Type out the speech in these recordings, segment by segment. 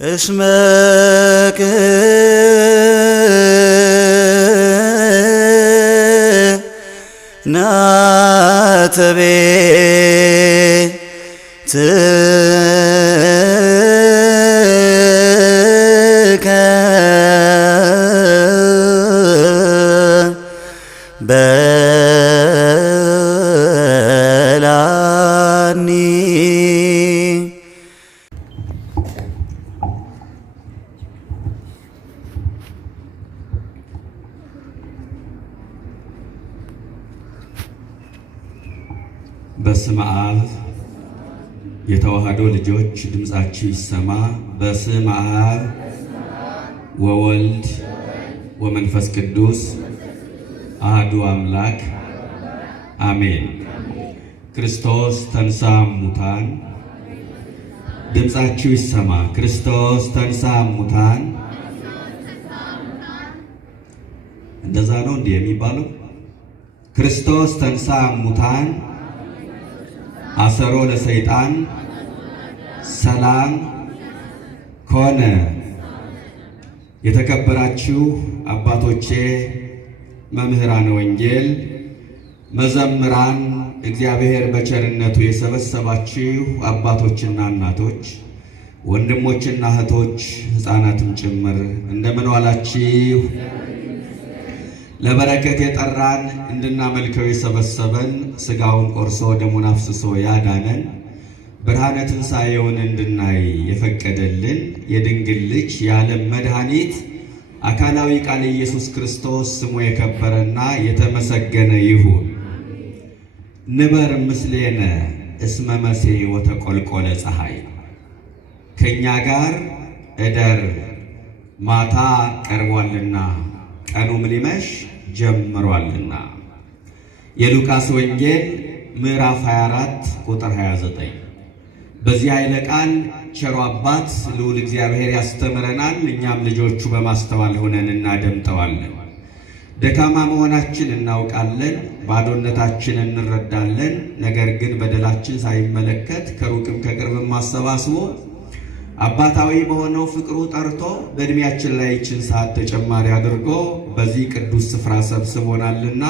اسمك ناتبي تك بلاني በስመ አብ የተዋህዶ ልጆች ድምጻችሁ ይሰማ። በስመ አብ ወወልድ ወመንፈስ ቅዱስ አሐዱ አምላክ አሜን። ክርስቶስ ተንሥአ እሙታን ድምጻችሁ ይሰማ። ክርስቶስ ተንሥአ እሙታን እንደዛ ነው እንዴ የሚባለው? ክርስቶስ ተንሥአ እሙታን አሰሮ ለሰይጣን ሰላም ኮነ። የተከበራችሁ አባቶቼ፣ መምህራን ወንጌል፣ መዘምራን፣ እግዚአብሔር በቸርነቱ የሰበሰባችሁ አባቶችና እናቶች፣ ወንድሞችና እህቶች፣ ሕፃናትም ጭምር እንደምን ዋላችሁ? ለበረከት የጠራን እንድናመልከው የሰበሰበን ሥጋውን ቆርሶ ደሙን አፍስሶ ያዳነን ብርሃነ ትንሣኤውን እንድናይ የፈቀደልን የድንግል ልጅ የዓለም መድኃኒት አካላዊ ቃል ኢየሱስ ክርስቶስ ስሙ የከበረና የተመሰገነ ይሁን። ንበር ምስሌነ እስመ መሴ ወተቆልቆለ ፀሐይ፣ ከእኛ ጋር እደር ማታ ቀርቧልና ቀኑም ሊመሽ ጀምሯልና። የሉቃስ ወንጌል ምዕራፍ 24 ቁጥር 29። በዚህ ኃይለ ቃል ቸሮ አባት ልዑል እግዚአብሔር ያስተምረናል። እኛም ልጆቹ በማስተዋል ሆነን እናደምጠዋለን። ደካማ መሆናችን እናውቃለን፣ ባዶነታችን እንረዳለን። ነገር ግን በደላችን ሳይመለከት ከሩቅም ከቅርብም አሰባስቦ አባታዊ በሆነው ፍቅሩ ጠርቶ በእድሜያችን ላይ ይችን ሰዓት ተጨማሪ አድርጎ በዚህ ቅዱስ ስፍራ ሰብስቦናልና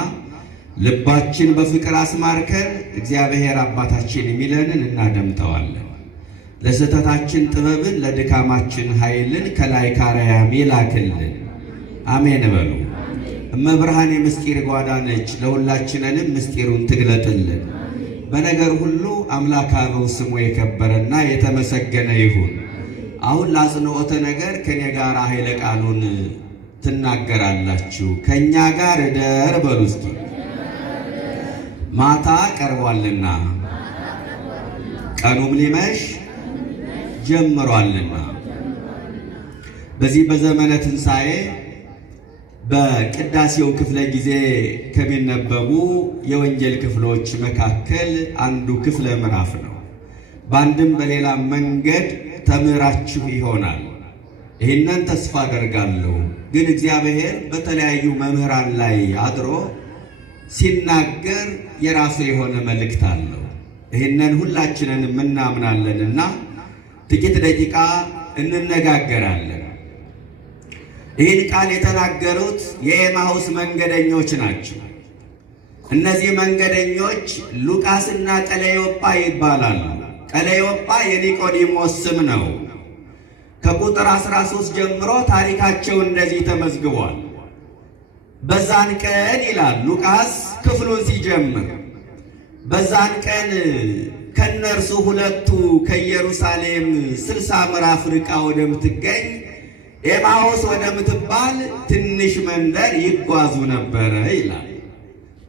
ልባችን በፍቅር አስማርከን እግዚአብሔር አባታችን የሚለንን እናደምጠዋለን። ለስህተታችን ጥበብን፣ ለድካማችን ኃይልን ከላይ ካርያም ይላክልን። አሜን በሉ። እመብርሃን የምስጢር ጓዳ ነች፣ ለሁላችንንም ምስጢሩን ትግለጥልን። በነገር ሁሉ አምላክ አበው ስሙ የከበረና የተመሰገነ ይሁን። አሁን ለአጽንዖተ ነገር ከኔ ጋር ኃይለ ቃሉን ትናገራላችሁ። ከኛ ጋር እደር በሉ እስኪ። ማታ ቀርቧልና ቀኑም ሊመሽ ጀምሯልና። በዚህ በዘመነ ትንሣኤ በቅዳሴው ክፍለ ጊዜ ከሚነበቡ የወንጌል ክፍሎች መካከል አንዱ ክፍለ ምዕራፍ ነው። በአንድም በሌላ መንገድ ተምራችሁ ይሆናል። ይህንን ተስፋ አደርጋለሁ። ግን እግዚአብሔር በተለያዩ መምህራን ላይ አድሮ ሲናገር የራሱ የሆነ መልእክት አለው። ይህንን ሁላችንን እናምናለንና ጥቂት ደቂቃ እንነጋገራለን። ይህን ቃል የተናገሩት የኤማሁስ መንገደኞች ናቸው። እነዚህ መንገደኞች ሉቃስና ቀለዮጳ ይባላሉ። ቀለዮጳ የኒቆዲሞስ ስም ነው። ከቁጥር 13 ጀምሮ ታሪካቸው እንደዚህ ተመዝግቧል። በዛን ቀን ይላል ሉቃስ ክፍሉን ሲጀምር፣ በዛን ቀን ከነርሱ ሁለቱ ከኢየሩሳሌም 60 ምዕራፍ ርቃ ወደምትገኝ ኤማሁስ ወደምትባል ትንሽ መንደር ይጓዙ ነበረ ይላል።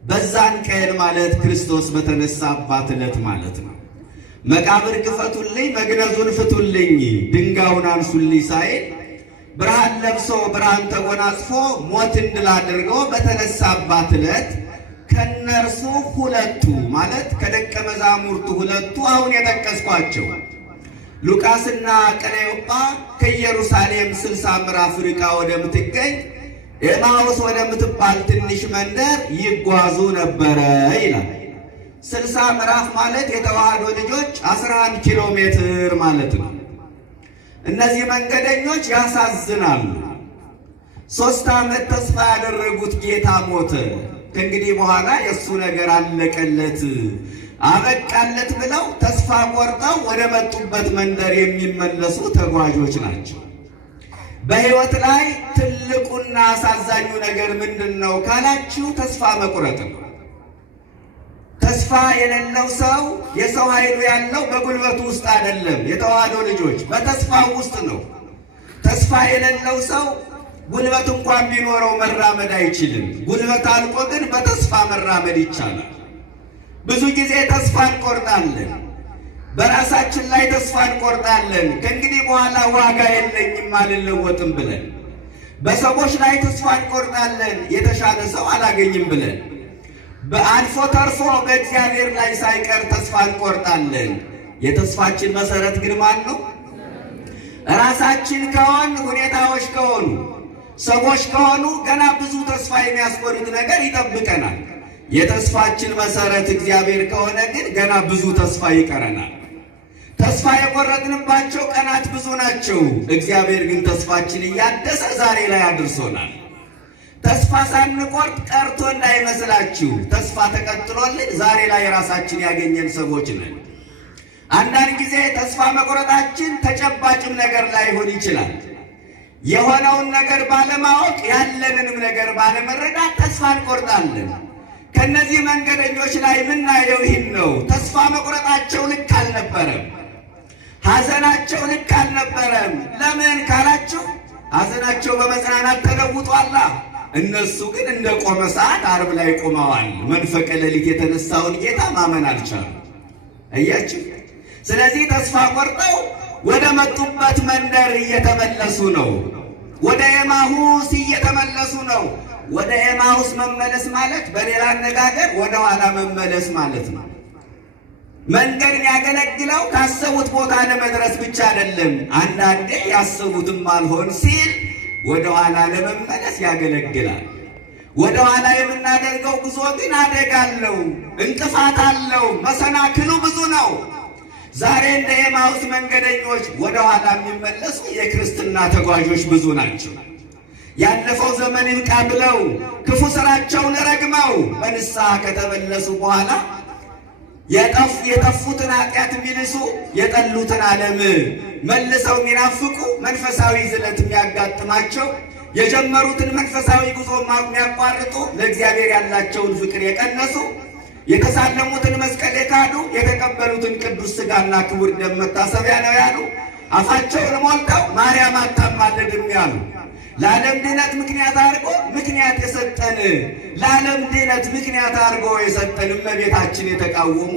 በዛን ቀን ማለት ክርስቶስ በተነሳባት ዕለት ማለት ነው። መቃብር ክፈቱልኝ፣ መግነዙን ፍቱልኝ፣ ድንጋዩን አንሱልኝ ሳይል ብርሃን ለብሶ ብርሃን ተጎናጽፎ ሞትን ድል አድርጎ በተነሳባት ዕለት ከነርሱ ሁለቱ ማለት ከደቀ መዛሙርቱ ሁለቱ አሁን የጠቀስኳቸው ሉቃስና ቀለዮጳ ከኢየሩሳሌም 60 ምዕራፍ ርቃ ወደምትገኝ ኤማሁስ ወደምትባል ትንሽ መንደር ይጓዙ ነበረ ይላል። 60 ምዕራፍ ማለት የተዋህዶ ልጆች 11 ኪሎ ሜትር ማለት ነው። እነዚህ መንገደኞች ያሳዝናሉ። 3 ዓመት ተስፋ ያደረጉት ጌታ ሞተ። ከእንግዲህ በኋላ የእሱ ነገር አለቀለት አበቃለት ብለው ተስፋ ቆርጠው ወደ መጡበት መንደር የሚመለሱ ተጓዦች ናቸው። በሕይወት ላይ ትልቁና አሳዛኙ ነገር ምንድን ነው ካላችሁ፣ ተስፋ መቁረጥ ነው። ተስፋ የሌለው ሰው የሰው ኃይሉ ያለው በጉልበቱ ውስጥ አይደለም። የተዋህዶ ልጆች በተስፋው ውስጥ ነው። ተስፋ የሌለው ሰው ጉልበት እንኳን ቢኖረው መራመድ አይችልም። ጉልበት አልቆ ግን በተስፋ መራመድ ይቻላል። ብዙ ጊዜ ተስፋ እንቆርጣለን። በራሳችን ላይ ተስፋ እንቆርጣለን። ከእንግዲህ በኋላ ዋጋ የለኝም አልለወጥም ብለን። በሰዎች ላይ ተስፋ እንቆርጣለን። የተሻለ ሰው አላገኝም ብለን። በአልፎ ተርፎ በእግዚአብሔር ላይ ሳይቀር ተስፋ እንቆርጣለን። የተስፋችን መሰረት ግን ማን ነው? ራሳችን ከሆን፣ ሁኔታዎች ከሆኑ፣ ሰዎች ከሆኑ ገና ብዙ ተስፋ የሚያስቆርጥ ነገር ይጠብቀናል። የተስፋችን መሰረት እግዚአብሔር ከሆነ ግን ገና ብዙ ተስፋ ይቀረናል። ተስፋ የቆረጥንባቸው ቀናት ብዙ ናቸው። እግዚአብሔር ግን ተስፋችን እያደሰ ዛሬ ላይ አድርሶናል። ተስፋ ሳንቆርጥ ቀርቶ እንዳይመስላችሁ፣ ተስፋ ተቀጥሎልን ዛሬ ላይ ራሳችን ያገኘን ሰዎች ነን። አንዳንድ ጊዜ ተስፋ መቁረጣችን ተጨባጭም ነገር ላይሆን ይችላል። የሆነውን ነገር ባለማወቅ ያለንንም ነገር ባለመረዳት ተስፋ እንቆርጣለን። ከነዚህ መንገደኞች ላይ የምናየው ይህን ነው። ተስፋ መቁረጣቸው ልክ አልነበረም። ሐዘናቸው ልክ አልነበረም። ለምን ካላችሁ ሐዘናቸው በመጽናናት ተለውጧላ። እነሱ ግን እንደ ቆመ ሰዓት ዓርብ ላይ ቆመዋል። መንፈቀ ሌሊት የተነሳውን ጌታ ማመን አልቻሉ። አያችሁ። ስለዚህ ተስፋ ቆርጠው ወደ መጡበት መንደር እየተመለሱ ነው። ወደ ኤማሁስ እየተመለሱ ነው። ወደ ኤማሁስ መመለስ ማለት በሌላ አነጋገር ወደ ኋላ መመለስ ማለት ነው። መንገድ የሚያገለግለው ካሰቡት ቦታ ለመድረስ ብቻ አይደለም። አንዳንዴ ያሰቡትም አልሆን ሲል ወደ ኋላ ለመመለስ ያገለግላል። ወደ ኋላ የምናደርገው ጉዞ ግን አደጋ አለው፣ እንቅፋት አለው፣ መሰናክሉ ብዙ ነው። ዛሬ እንደ ኤማሁስ መንገደኞች ወደ ኋላ የሚመለሱ የክርስትና ተጓዦች ብዙ ናቸው። ያለፈው ዘመን ይብቃ ብለው ክፉ ስራቸውን ረግመው በንስሐ ከተመለሱ በኋላ የጠፉትን ኃጢአት የሚልሱ የጠሉትን ዓለም መልሰው የሚናፍቁ መንፈሳዊ ዝለት የሚያጋጥማቸው የጀመሩትን መንፈሳዊ ጉዞ የሚያቋርጡ ለእግዚአብሔር ያላቸውን ፍቅር የቀነሱ የተሳለሙትን መስቀል የካዱ የተቀበሉትን ቅዱስ ሥጋና ክቡር ደም መታሰቢያ ነው ያሉ አፋቸውን ሞልተው ማርያም አታማልድም ያሉ ለዓለም ድነት ምክንያት አድርጎ ለዓለም ድነት ምክንያት አድርጎ የሰጠን እመቤታችን የተቃወሙ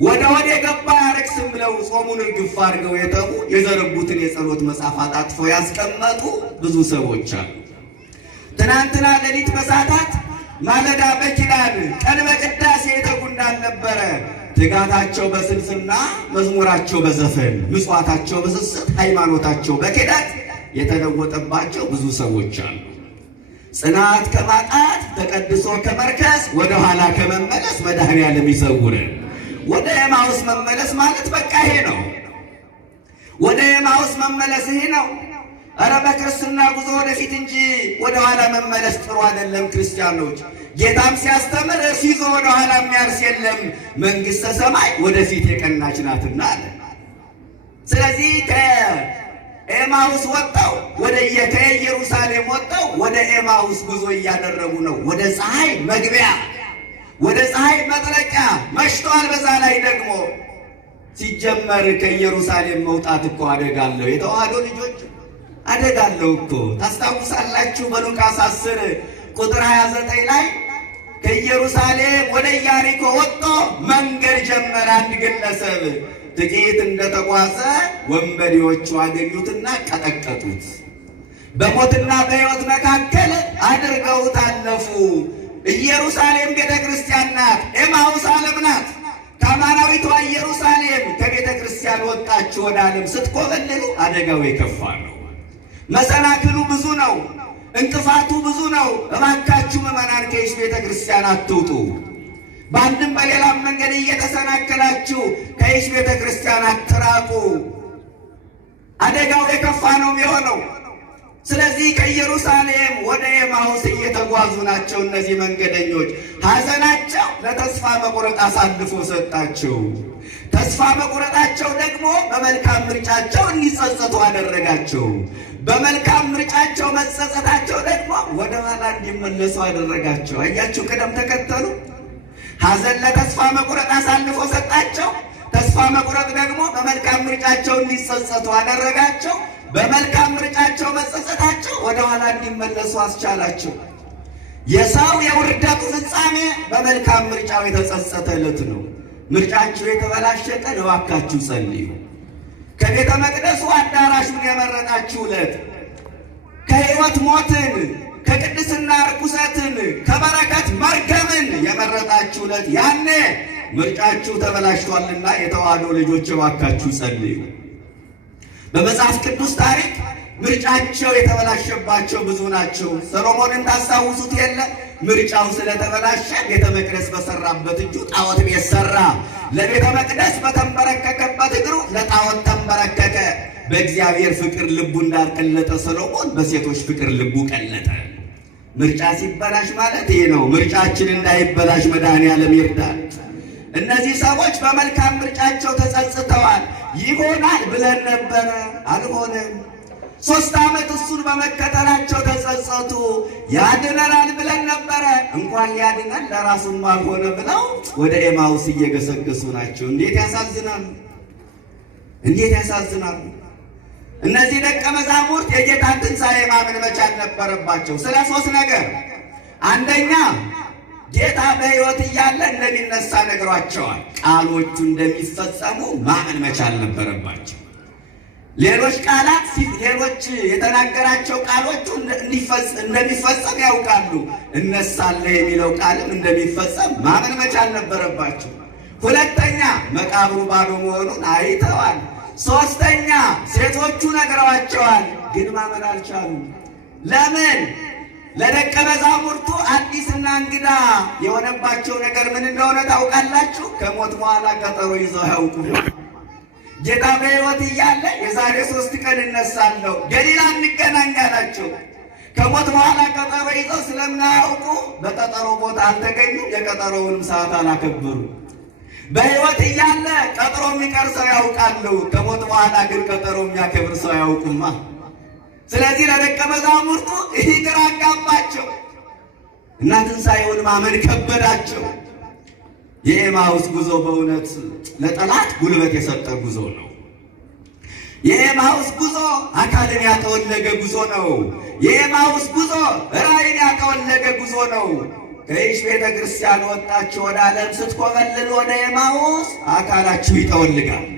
ወደ ወደ የገባ ያረክስም ብለው ጾሙን ግፍ አድርገው የተዉ የዘረጉትን የጸሎት መጽሐፍ አጣጥፈው ያስቀመጡ ብዙ ሰዎች አሉ። ትናንትና ሌሊት በሰዓታት ማለዳ በኪዳን ቀን በቅዳሴ የተጉ እንዳልነበረ ትጋታቸው በስንፍና መዝሙራቸው በዘፈን ምጽዋታቸው በስስት ሃይማኖታቸው በክዳት የተለወጠባቸው ብዙ ሰዎች አሉ። ጽናት ከማጣት ተቀድሶ ከመርከስ ወደ ኋላ ከመመለስ መድኃኔዓለም ይሰውረን። ወደ ኤማሁስ መመለስ ማለት በቃ ይሄ ነው። ወደ ኤማሁስ መመለስ ይሄ ነው። እረ በክርስትና ጉዞ ወደፊት እንጂ ወደ ኋላ መመለስ ጥሩ አይደለም። ክርስቲያኖች ጌታም ሲያስተምር እርሱ ይዞ ወደ ኋላ የሚያርስ የለም፣ መንግሥተ ሰማይ ወደፊት የቀናች ናትና አለ። ስለዚህ ከኤማሁስ ወጣው ከኢየሩሳሌም ወጣው ወደ ኤማሁስ ጉዞ እያደረጉ ነው። ወደ ፀሐይ መግቢያ፣ ወደ ፀሐይ መጥለቂያ መሽቷል። በዛ ላይ ደግሞ ሲጀመር ከኢየሩሳሌም መውጣት እኮ አደጋለሁ። የተዋህዶ ልጆች አደጋለሁ እኮ ታስታውሳላችሁ። በሉቃስ 10 ቁጥር 29 ላይ ከኢየሩሳሌም ወደ ኢያሪኮ ወጥቶ መንገድ ጀመረ አንድ ግለሰብ። ጥቂት እንደተጓዘ ወንበዴዎቹ አገኙትና ቀጠቀጡት። በሞትና በሕይወት መካከል አድርገውት አለፉ። ኢየሩሳሌም ቤተ ክርስቲያን ናት፣ ኤማሁስ ዓለም ናት። ከአማናዊቷ ኢየሩሳሌም ከቤተ ክርስቲያን ወጣችሁ ወደ ዓለም ስትኮበልሉ አደጋው የከፋ ነው። መሰናክሉ ብዙ ነው። እንቅፋቱ ብዙ ነው። እባካችሁ ምዕመናን ከይሽ ቤተ ክርስቲያን አትውጡ። በአንድም በሌላም መንገድ እየተሰናከላችሁ ከይሽ ቤተ ክርስቲያን አትራቁ። አደጋው የከፋ ነው የሚሆነው። ስለዚህ ከኢየሩሳሌም ወደ ኤማሁስ እየተጓዙ ናቸው እነዚህ መንገደኞች። ሐዘናቸው ለተስፋ መቁረጥ አሳልፎ ሰጣቸው። ተስፋ መቁረጣቸው ደግሞ በመልካም ምርጫቸው እንዲጸጸቱ አደረጋቸው። በመልካም ምርጫቸው መጸጸታቸው ደግሞ ወደ ኋላ እንዲመለሱ አደረጋቸው። አያችሁ ቅደም ተከተሉ። ሐዘን ለተስፋ መቁረጥ አሳልፎ ሰጣቸው። ተስፋ መቁረጥ ደግሞ በመልካም ምርጫቸው እንዲጸጸቱ አደረጋቸው። በመልካም ምርጫቸው መጸጸታቸው ወደ ኋላ እንዲመለሱ አስቻላቸው። የሰው የውርደቱ ፍጻሜ በመልካም ምርጫው የተጸጸተ ዕለት ነው። ምርጫችሁ የተበላሸ ቀን እባካችሁ ጸልዩ። ከቤተ መቅደሱ አዳራሹን የመረጣችሁ ዕለት፣ ከሕይወት ሞትን፣ ከቅድስና ርኩሰትን፣ ከበረከት መርገምን የመረጣችሁ ዕለት፣ ያኔ ምርጫችሁ ተበላሽቷልና የተዋሕዶ ልጆች እባካችሁ ጸልዩ። በመጽሐፍ ቅዱስ ታሪክ ምርጫቸው የተበላሸባቸው ብዙ ናቸው። ሰሎሞንን ታስታውሱት የለ? ምርጫው ስለተበላሸ ቤተ መቅደስ በሰራበት እጁ ጣዖት ቤት ሰራ። ለቤተ መቅደስ በተንበረከከበት እግሩ ለጣዖት ተንበረከከ። በእግዚአብሔር ፍቅር ልቡ እንዳልቀለጠ ሰሎሞን በሴቶች ፍቅር ልቡ ቀለጠ። ምርጫ ሲበላሽ ማለት ይሄ ነው። ምርጫችን እንዳይበላሽ መድኃኔዓለም ይርዳል። እነዚህ ሰዎች በመልካም ምርጫቸው ተጸጽተዋል። ይሆናል ብለን ነበረ፣ አልሆነም። 3 ዓመት እሱን በመከተላቸው ተጸጸቱ። ያድነናል ብለን ነበረ፣ እንኳን ሊያድነን ለራሱም አልሆነ ብለው ወደ ኤማሁስ እየገሰገሱ ናቸው። እንዴት ያሳዝናሉ! እንዴት ያሳዝናሉ! እነዚህ ደቀ መዛሙርት የጌታን ትንሣኤ ማመን መቻል ነበረባቸው። ስለ 3 ነገር፣ አንደኛ ጌታ በሕይወት እያለ እንደሚነሳ ነግሯቸዋል። ቃሎቹ እንደሚፈጸሙ ማመን መቻል ነበረባቸው። ሌሎች ቃላት ሌሎች የተናገራቸው ቃሎቹ እንደሚፈጸም ያውቃሉ። እነሳለ የሚለው ቃልም እንደሚፈጸም ማመን መቻል ነበረባቸው። ሁለተኛ መቃብሩ ባዶ መሆኑን አይተዋል። 3ኛ ሴቶቹ ነግረዋቸዋል፣ ግን ማመን አልቻሉም። ለምን? ለደቀ መዛሙርቱ አዲስና እንግዳ የሆነባቸው ነገር ምን እንደሆነ ታውቃላችሁ? ከሞት በኋላ ቀጠሮ ይዘው አያውቁም። ጌታ በሕይወት እያለ የዛሬ 3 ቀን እነሳለሁ፣ ገሊላ እንገናኝ አላቸው። ከሞት በኋላ ቀጠሮ ይዘው ስለማያውቁ በቀጠሮ ቦታ አልተገኙም። የቀጠሮውንም ሰዓት አላከበሩ። በሕይወት እያለ ቀጠሮ የሚቀር ሰው ያውቃሉ። ከሞት በኋላ ግን ቀጠሮ የሚያከብር ሰው አያውቁማ። ስለዚህ ለደቀ መዛሙርቱ ይህ ግራ አጋባቸው እና ትንሣኤውን ማመን ከበዳቸው። የኤማሁስ ጉዞ በእውነት ለጠላት ጉልበት የሰጠ ጉዞ ነው። የኤማሁስ ጉዞ አካልን ያጠወለገ ጉዞ ነው። የኤማሁስ ጉዞ ራእይን ያጠወለገ ጉዞ ነው። ከይሽ ቤተ ክርስቲያን ወጣችሁ ወደ ዓለም ስትኮበልሉ ወደ ኤማሁስ አካላችሁ ይጠወልጋል።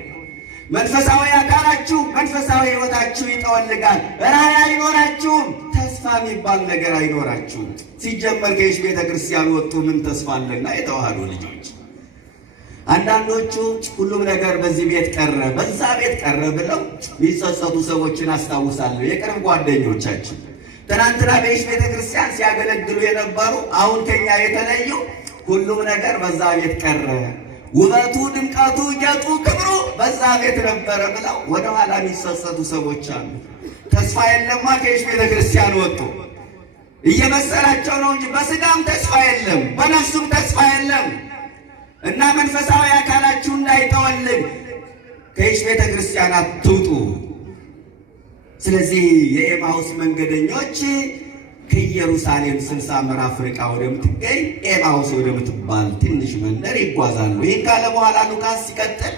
መንፈሳዊ አካላችሁ፣ መንፈሳዊ ሕይወታችሁ ይጠወልጋል። ራእይ አይኖራችሁም። ተስፋ የሚባል ነገር አይኖራችሁም። ሲጀመር ከይሽ ቤተ ክርስቲያን ወጡ ምን ተስፋ አለና? የተዋሕዶ ልጆች አንዳንዶቹ ሁሉም ነገር በዚህ ቤት ቀረ፣ በዛ ቤት ቀረ ብለው የሚጸጸቱ ሰዎችን አስታውሳለሁ። የቅርብ ጓደኞቻችን ትናንትና በይሽ ቤተ ክርስቲያን ሲያገለግሉ የነበሩ አሁን ከኛ የተለዩ ሁሉም ነገር በዛ ቤት ቀረ፣ ውበቱ፣ ድምቀቱ፣ ጌጡ፣ ክብሩ በዛ ቤት ነበረ ብለው ወደኋላ የሚጸጸቱ ሰዎች አሉ። ተስፋ የለማ ከይሽ ቤተ ክርስቲያን ወጡ እየመሰላቸው ነው እንጂ በስጋም ተስፋ የለም፣ በነፍሱም ተስፋ የለም። እና መንፈሳዊ አካላችሁ እንዳይጠወልግ ከይሽ ቤተ ክርስቲያን አትውጡ። ስለዚህ የኤማሁስ መንገደኞች ከኢየሩሳሌም 60 ምዕራፍ ርቃ ወደምትገኝ ኤማሁስ ወደምትባል ትንሽ መንደር ይጓዛሉ። ይህን ካለ በኋላ ሉቃስ ሲቀጥል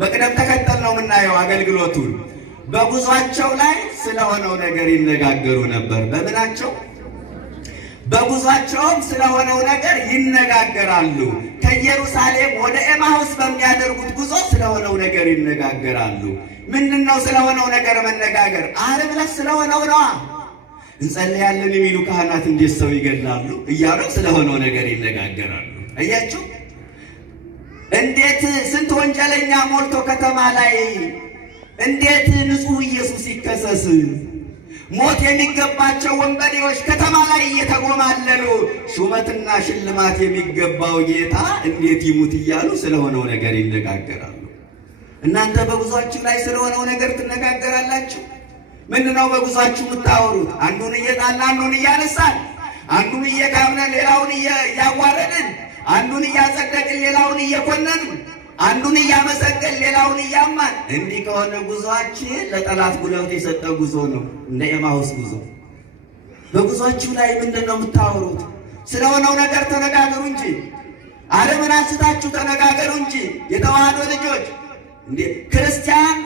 በቅደም ተከተል ነው የምናየው አገልግሎቱን። በጉዟቸው ላይ ስለሆነው ነገር ይነጋገሩ ነበር። በምናቸው? በጉዟቸውም ስለሆነው ነገር ይነጋገራሉ። ከኢየሩሳሌም ወደ ኤማሁስ በሚያደርጉት ጉዞ ስለሆነው ነገር ይነጋገራሉ። ምንድነው ስለሆነው ነገር መነጋገር? ዓርብ ዕለት ስለሆነው ነዋ። እንጸልያለን የሚሉ ካህናት እንዴት ሰው ይገድላሉ እያሉ ስለሆነው ነገር ይነጋገራሉ። አያችሁ እንዴት ስንት ወንጀለኛ ሞልቶ ከተማ ላይ እንዴት ንጹሕ ኢየሱስ ይከሰስ? ሞት የሚገባቸው ወንበዴዎች ከተማ ላይ እየተጎማለሉ ሹመትና ሽልማት የሚገባው ጌታ እንዴት ይሙት እያሉ ስለሆነው ነገር ይነጋገራሉ። እናንተ በጉዟችሁ ላይ ስለሆነው ነገር ትነጋገራላችሁ። ምንድነው በጉዟችሁ የምታወሩት? አንዱን እየጣልን አንዱን እያነሳን፣ አንዱን እየካብነን ሌላውን እያዋረድን፣ አንዱን እያጸደቅን ሌላውን እየኮነን፣ አንዱን እያመሰገን ሌላውን እያማን። እንዲህ ከሆነ ጉዟችን ለጠላት ጉልበት የሰጠ ጉዞ ነው፣ እንደ ኤማሁስ ጉዞ። በጉዟችሁ ላይ ምንድነው የምታወሩት? ስለሆነው ነገር ተነጋገሩ እንጂ፣ ዓለምን አንስታችሁ ተነጋገሩ እንጂ። የተዋህዶ ልጆች እንዴ ክርስቲያን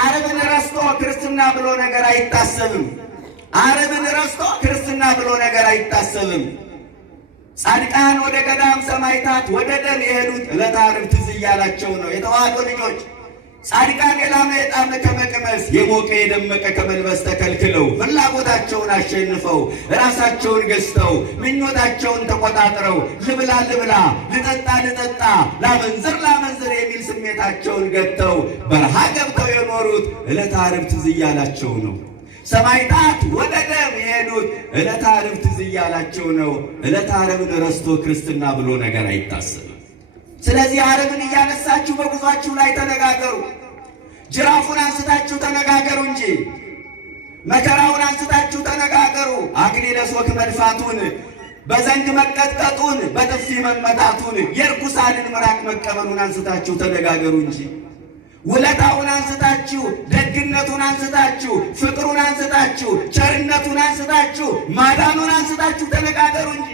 ዓለምን ረስቶ ክርስትና ብሎ ነገር አይታሰብም። ዓለምን ረስቶ ክርስትና ብሎ ነገር አይታሰብም። ጻድቃን ወደ ገዳም፣ ሰማዕታት ወደ ደም የሄዱት ዕለተ ዓርብ ትዝ እያላቸው ነው። የተዋህዶ ልጆች ጻድቃን የላመ የጣመ ከመቅመስ የሞቀ የደመቀ ከመልበስ ተከልክለው ፍላጎታቸውን አሸንፈው ራሳቸውን ገዝተው ምኞታቸውን ተቆጣጥረው ልብላ ልብላ፣ ልጠጣ ልጠጣ፣ ላመንዝር ላመንዝር የሚል ስሜታቸውን ገጥተው በረሃ ገብተው የኖሩት ዕለተ ዓርብ ትዝ እያላቸው ነው። ሰማዕታት ወደ ደም የሄዱት ዕለተ ዓርብ ትዝ እያላቸው ነው። ዕለተ ዓርብን ረስቶ ክርስትና ብሎ ነገር አይታሰብም። ስለዚህ ዓርብን እያነሳችሁ በጉዟችሁ ላይ ተነጋገሩ። ጅራፉን አንስታችሁ ተነጋገሩ እንጂ መከራውን አንስታችሁ ተነጋገሩ። አክሊለ ሦክ መድፋቱን፣ በዘንግ መቀጥቀጡን፣ በጥፊ መመታቱን፣ የርኩሳንን ምራቅ መቀበሉን አንስታችሁ ተነጋገሩ እንጂ ውለታውን አንስታችሁ፣ ደግነቱን አንስታችሁ፣ ፍቅሩን አንስታችሁ፣ ቸርነቱን አንስታችሁ፣ ማዳኑን አንስታችሁ ተነጋገሩ እንጂ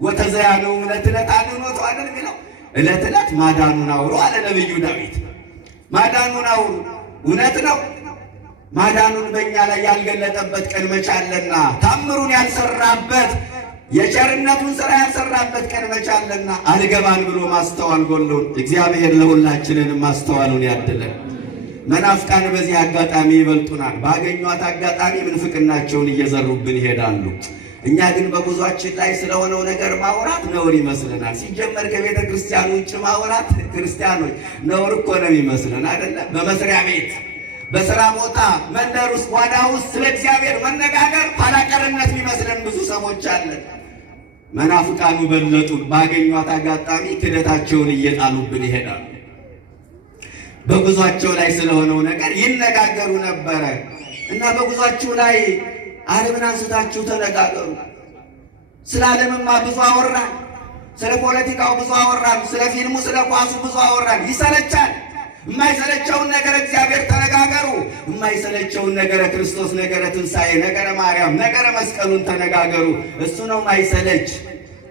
ወተዘያነው ዕለት ዕለት አድኅኖቱ አይደል የሚለው ዕለት ዕለት ማዳኑን አውሩ አለ ነቢዩ ዳዊት። ማዳኑን አውሩ። እውነት ነው። ማዳኑን በእኛ ላይ ያልገለጠበት ቀን መቼ አለና፣ ታምሩን ያልሰራበት የቸርነቱን ሥራ ያልሰራበት ቀን መቼ አለና፣ አልገባን ብሎ ማስተዋል ጎሎን። እግዚአብሔር ለሁላችንንም ማስተዋሉን ያድለን። መናፍቃን በዚህ አጋጣሚ ይበልጡናል። ባገኟት አጋጣሚ ምንፍቅናቸውን እየዘሩብን ይሄዳሉ። እኛ ግን በጉዟችን ላይ ስለሆነው ነገር ማውራት ነውር ይመስለናል። ሲጀመር ከቤተ ክርስቲያን ውጭ ማውራት ክርስቲያኖች ነውር እኮ ነው ይመስለን አይደለም። በመስሪያ ቤት፣ በስራ ቦታ፣ መንደር ውስጥ፣ ጓዳ ውስጥ ስለ እግዚአብሔር መነጋገር ኋላቀርነት የሚመስለን ብዙ ሰዎች አለን። መናፍቃኑ በለጡን። ባገኟት አጋጣሚ ክደታቸውን እየጣሉብን ይሄዳሉ። በጉዟቸው ላይ ስለሆነው ነገር ይነጋገሩ ነበረ እና በጉዟችሁ ላይ ዓለምን አንስታችሁ ተነጋገሩ። ስለ ዓለምማ ብዙ አወራን፣ ስለ ፖለቲካው ብዙ አወራን፣ ስለ ፊልሙ ስለ ኳሱ ብዙ አወራን። ይሰለቻል። የማይሰለቸውን ነገር እግዚአብሔር ተነጋገሩ። የማይሰለቸውን ነገረ ክርስቶስ፣ ነገረ ትንሣኤ፣ ነገረ ማርያም፣ ነገረ መስቀሉን ተነጋገሩ። እሱ ነው ማይሰለች።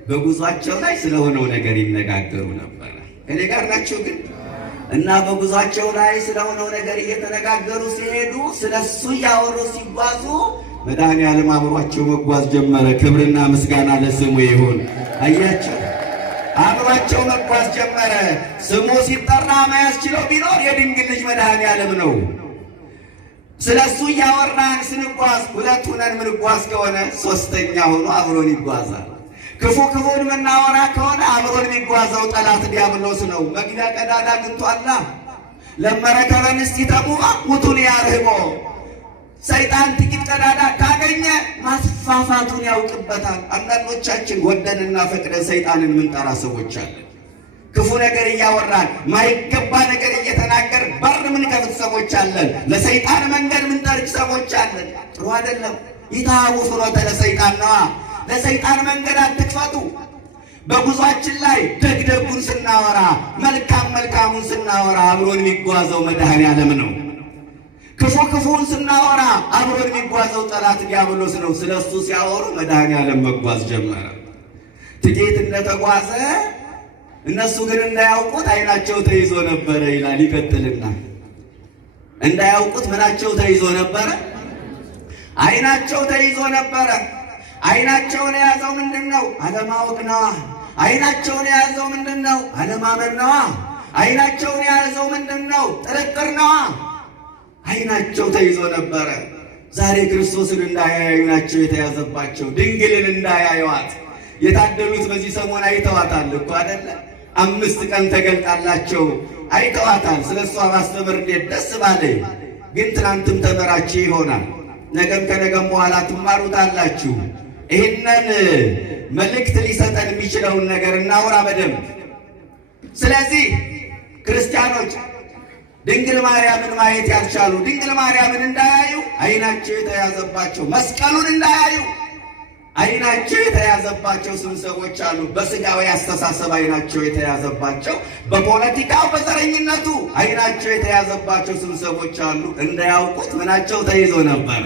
በጉዟቸው ላይ ስለሆነው ነገር ይነጋገሩ ነበር። እኔ ጋር ናቸው ግን እና በጉዟቸው ላይ ስለሆነው ነገር እየተነጋገሩ ሲሄዱ ስለሱ እያወሩ ሲጓዙ መድኃኔዓለም አብሯቸው መጓዝ ጀመረ። ክብርና ምስጋና ለስሙ ይሁን። አያቸው አብሯቸው መጓዝ ጀመረ። ስሙ ሲጠራ ማያስችለው ቢኖር የድንግል ልጅ መድኃኔዓለም ነው። ስለሱ እያወራን ስንጓዝ ሁለት ሆነን ምንጓዝ ከሆነ ሦስተኛ ሆኖ አብሮን ይጓዛል። ክፉ ክፉን ምናወራ ከሆነ አብሮን የሚጓዘው ጠላት ዲያብሎስ ነው። መግቢያ ቀዳዳ አግኝቷላ። ለመረከበ ንስቲተ ሙባ ውቱን ያርህቦ። ሰይጣን ጥቂት ቀዳዳ ካገኘ ማስፋፋቱን ያውቅበታል። አንዳንዶቻችን ወደንና ፈቅደን ሰይጣንን ምንጠራ ሰዎች አለን። ክፉ ነገር እያወራን ማይገባ ነገር እየተናገርን በር ምንከፍት ሰዎች አለን። ለሰይጣን መንገድ ምንጠርግ ሰዎች አለን። ጥሩ አይደለም። ይታው ፍኖተ ለሰይጣን ነዋ። ለሰይጣን መንገድ አትክፈቱ። በጉዟችን ላይ ደግደጉን ስናወራ፣ መልካም መልካሙን ስናወራ አብሮን የሚጓዘው መድኃኔዓለም ነው። ክፉ ክፉን ስናወራ አብሮን የሚጓዘው ጠላት ዲያብሎስ ነው። ስለሱ ሲያወሩ መድኃኔዓለም መጓዝ ጀመረ። ጥቂት እንደተጓዘ እነሱ ግን እንዳያውቁት ዓይናቸው ተይዞ ነበረ ይላል። ይቀጥልና እንዳያውቁት ምናቸው ተይዞ ነበረ? ዓይናቸው ተይዞ ነበረ። ዓይናቸውን የያዘው ምንድን ነው? አለማወቅ ነዋ። ዓይናቸውን የያዘው ምንድን ነው? አለማመን ነዋ። ዓይናቸውን የያዘው ምንድን ነው? ጥርጥር ነዋ። ዓይናቸው ተይዞ ነበረ። ዛሬ ክርስቶስን እንዳያዩ ናቸው የተያዘባቸው። ድንግልን እንዳያዩዋት የታደሉት በዚህ ሰሞን አይተዋታል እኮ አይደለ? 5 ቀን ተገልጣላቸው አይተዋታል። ስለ እሷ ማስተምር እንዴት ደስ ባለኝ። ግን ትናንትም ተመራችሁ ይሆናል፣ ነገም ከነገም በኋላ ትማሩታላችሁ። ይህንን መልእክት ሊሰጠን የሚችለውን ነገር እናውራ በደንብ። ስለዚህ ክርስቲያኖች ድንግል ማርያምን ማየት ያልቻሉ፣ ድንግል ማርያምን እንዳያዩ ዓይናቸው የተያዘባቸው፣ መስቀሉን እንዳያዩ ዓይናቸው የተያዘባቸው ስንት ሰዎች አሉ። በስጋዊ አስተሳሰብ ዓይናቸው የተያዘባቸው፣ በፖለቲካው በዘረኝነቱ ዓይናቸው የተያዘባቸው ስንት ሰዎች አሉ። እንዳያውቁት ምናቸው ተይዞ ነበረ?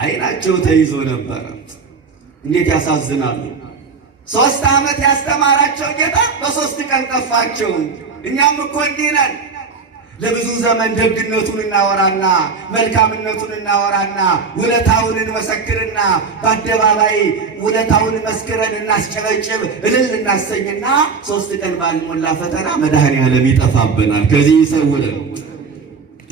ዓይናቸው ተይዞ ነበረ። እንዴት ያሳዝናሉ! 3 ዓመት ያስተማራቸው ጌታ በ3 ቀን ጠፋቸው። እኛም እኮ እንዲህ ነን። ለብዙ ዘመን ደግነቱን እናወራና መልካምነቱን እናወራና ውለታውን እንመሰክርና በአደባባይ ውለታውን መስክረን እናስጨበጭብ እልል እናሰኝና 3 ቀን ባልሞላ ፈተና መድኃኔዓለም ይጠፋብናል። ከዚህ ይሰውልን።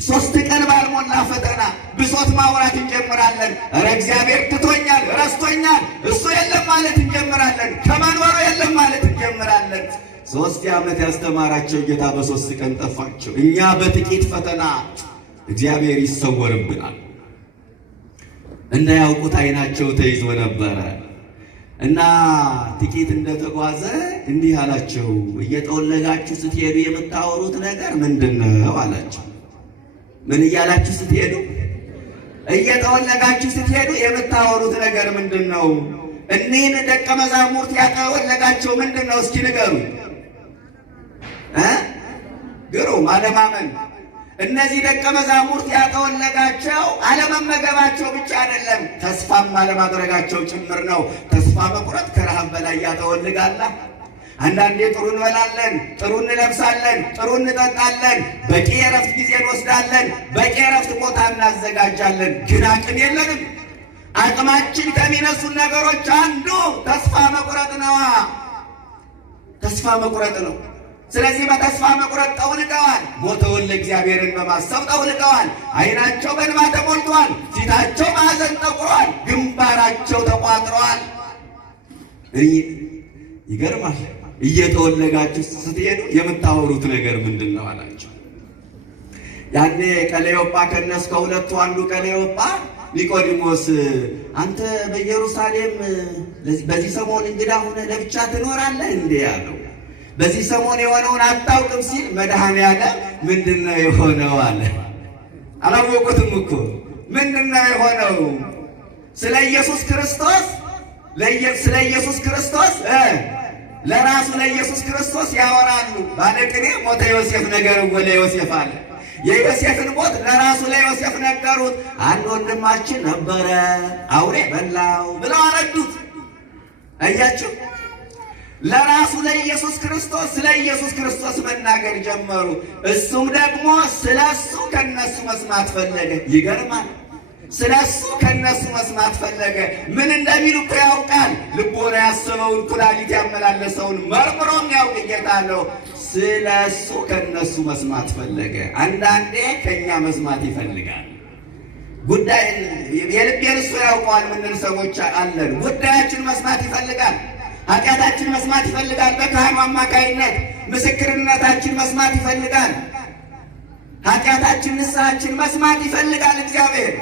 3 ቀን ባልሞላ ፈተና ብሶት ማውራት እንጀምራለን። ኧረ እግዚአብሔር ትቶኛል፣ ረስቶኛል፣ እሱ የለም ማለት እንጀምራለን። ከመኖሩ የለም ማለት እንጀምራለን። 3 ዓመት ያስተማራቸው ጌታ በ3 ቀን ጠፋቸው። እኛ በጥቂት ፈተና እግዚአብሔር ይሰወርብናል። እንዳያውቁት ዓይናቸው ተይዞ ነበረ እና ጥቂት እንደተጓዘ እንዲህ አላቸው፣ እየጠወለጋችሁ ስትሄዱ የምታወሩት ነገር ምንድን ነው አላቸው። ምን እያላችሁ ስትሄዱ? እየጠወለጋችሁ ስትሄዱ የምታወሩት ነገር ምንድን ነው? እኒህን ደቀ መዛሙርት ያጠወለጋቸው ምንድን ነው? እስኪ ንገሩ። ግሩም አለማመን። እነዚህ ደቀ መዛሙርት ያጠወለጋቸው አለመመገባቸው ብቻ አይደለም፣ ተስፋም አለማድረጋቸው ጭምር ነው። ተስፋ መቁረጥ ከረሃብ በላይ ያጠወልጋላ። አንዳንዴ ጥሩ እንበላለን፣ ጥሩ እንለብሳለን፣ ጥሩ እንጠጣለን፣ በቂ የረፍት ጊዜ እንወስዳለን፣ በቂ የረፍት ቦታ እናዘጋጃለን፣ ግን አቅም የለንም። አቅማችን ከሚነሱን ነገሮች አንዱ ተስፋ መቁረጥ ነዋ። ተስፋ መቁረጥ ነው። ስለዚህ በተስፋ መቁረጥ ጠውልገዋል። ሞተውን ለእግዚአብሔርን በማሰብ ጠውልገዋል። ዓይናቸው በእንባ ተሞልተዋል። ፊታቸው በሐዘን ጠቁሯል። ግንባራቸው ተቋጥረዋል። ይገርማል። እየተወለጋችሁ ስትሄዱ የምታወሩት ነገር ምንድን ነው አላቸው። ያኔ ቀሌዮጳ ከነሱ ከሁለቱ አንዱ ቀሌዮጳ ኒቆዲሞስ አንተ በኢየሩሳሌም በዚህ ሰሞን እንግዳ ሆነ ለብቻ ትኖራለህ እንዴ አለው። በዚህ ሰሞን የሆነውን አታውቅም ሲል መድኃኔዓለም ምንድነው የሆነው አለ። አላወቁትም እኮ ምንድነው የሆነው? ስለ ኢየሱስ ክርስቶስ ለራሱ ለኢየሱስ ክርስቶስ ያወራሉ። ባለቅኔ ሞተ ዮሴፍ ነገር ወለ ዮሴፍ አለ። የዮሴፍን ሞት ለራሱ ለዮሴፍ ነገሩት። አንድ ወንድማችን ነበረ አውሬ በላው ብለው አረዱት። አያችሁ፣ ለራሱ ለኢየሱስ ክርስቶስ ስለ ኢየሱስ ክርስቶስ መናገር ጀመሩ። እሱም ደግሞ ስለሱ ከነሱ መስማት ፈለገ። ይገርማል። ስለሱ ከነሱ መስማት ፈለገ። ምን እንደሚሉ እኮ ያውቃል። ልቦና ያሰበውን ኩላሊት ያመላለሰውን መርምሮ የሚያውቅ ጌታ ነው። ስለሱ ከነሱ መስማት ፈለገ። አንዳንዴ ከኛ መስማት ይፈልጋል። ጉዳይ የልቤን እሱ ያውቀዋል ምንል ሰዎች አለን። ጉዳያችን መስማት ይፈልጋል። ኃጢአታችን መስማት ይፈልጋል። በካህኑ አማካይነት ምስክርነታችን መስማት ይፈልጋል። ኃጢአታችን፣ ንስሐችን መስማት ይፈልጋል እግዚአብሔር።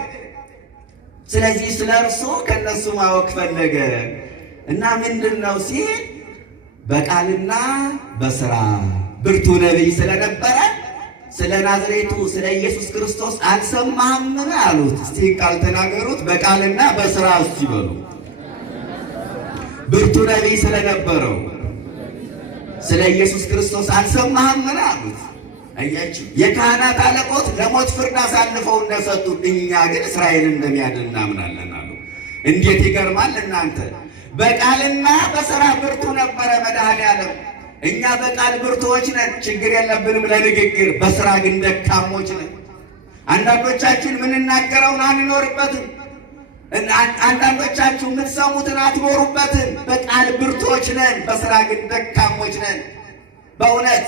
ስለዚህ ስለ እርሱ ከነሱ ማወቅ ፈለገ እና ምንድን ነው ሲል በቃልና በስራ ብርቱ ነቢይ ስለነበረ ስለ ናዝሬቱ ስለ ኢየሱስ ክርስቶስ አልሰማህምን አሉት። እስቲ ቃል ተናገሩት። በቃልና በስራ እስቲ በሉ። ብርቱ ነቢይ ስለነበረው ስለ ኢየሱስ ክርስቶስ አልሰማህምን አሉት። አያችሁ፣ የካህናት አለቆች ለሞት ፍርድ አሳልፈው እንደሰጡት እኛ ግን እስራኤልን እንደሚያድን እናምናለን አሉ። እንዴት ይገርማል እናንተ! በቃልና በሥራ ብርቱ ነበረ መድኃኔዓለም። እኛ በቃል ብርቱዎች ነን፣ ችግር የለብንም ለንግግር። በሥራ ግን ደካሞች ነን። አንዳንዶቻችን የምንናገረውን አንኖርበትም። አንዳንዶቻችሁ የምትሰሙትን አትኖሩበትም። በቃል ብርቱዎች ነን፣ በሥራ ግን ደካሞች ነን። በእውነት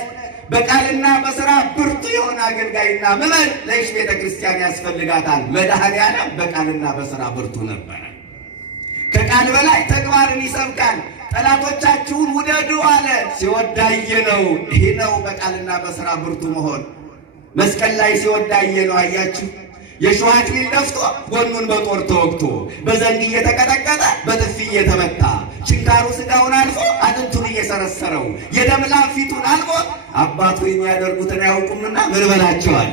በቃልና በሥራ ብርቱ የሆነ አገልጋይና ምዕመን ለይሽ ቤተ ክርስቲያን ያስፈልጋታል። መድኃኔዓለም በቃልና በሥራ ብርቱ ነበረ። ከቃል በላይ ተግባርን ይሰብካል። ጠላቶቻችሁን ውደዱ አለ። ሲወዳየ ነው። ይህ ነው በቃልና በሥራ ብርቱ መሆን። መስቀል ላይ ሲወዳየ ነው። አያችሁ፣ የሾህ አክሊል ደፍቶ ጎኑን በጦር ተወግቶ በዘንግ እየተቀጠቀጠ በጥፊ እየተመታ ችንካሩ ሥጋውን አልፎ አጥንቱን እየሰረሰረው የደም ላብ ፊቱን አልፎ አባቱ የሚያደርጉትን አያውቁምና ምን በላቸዋል?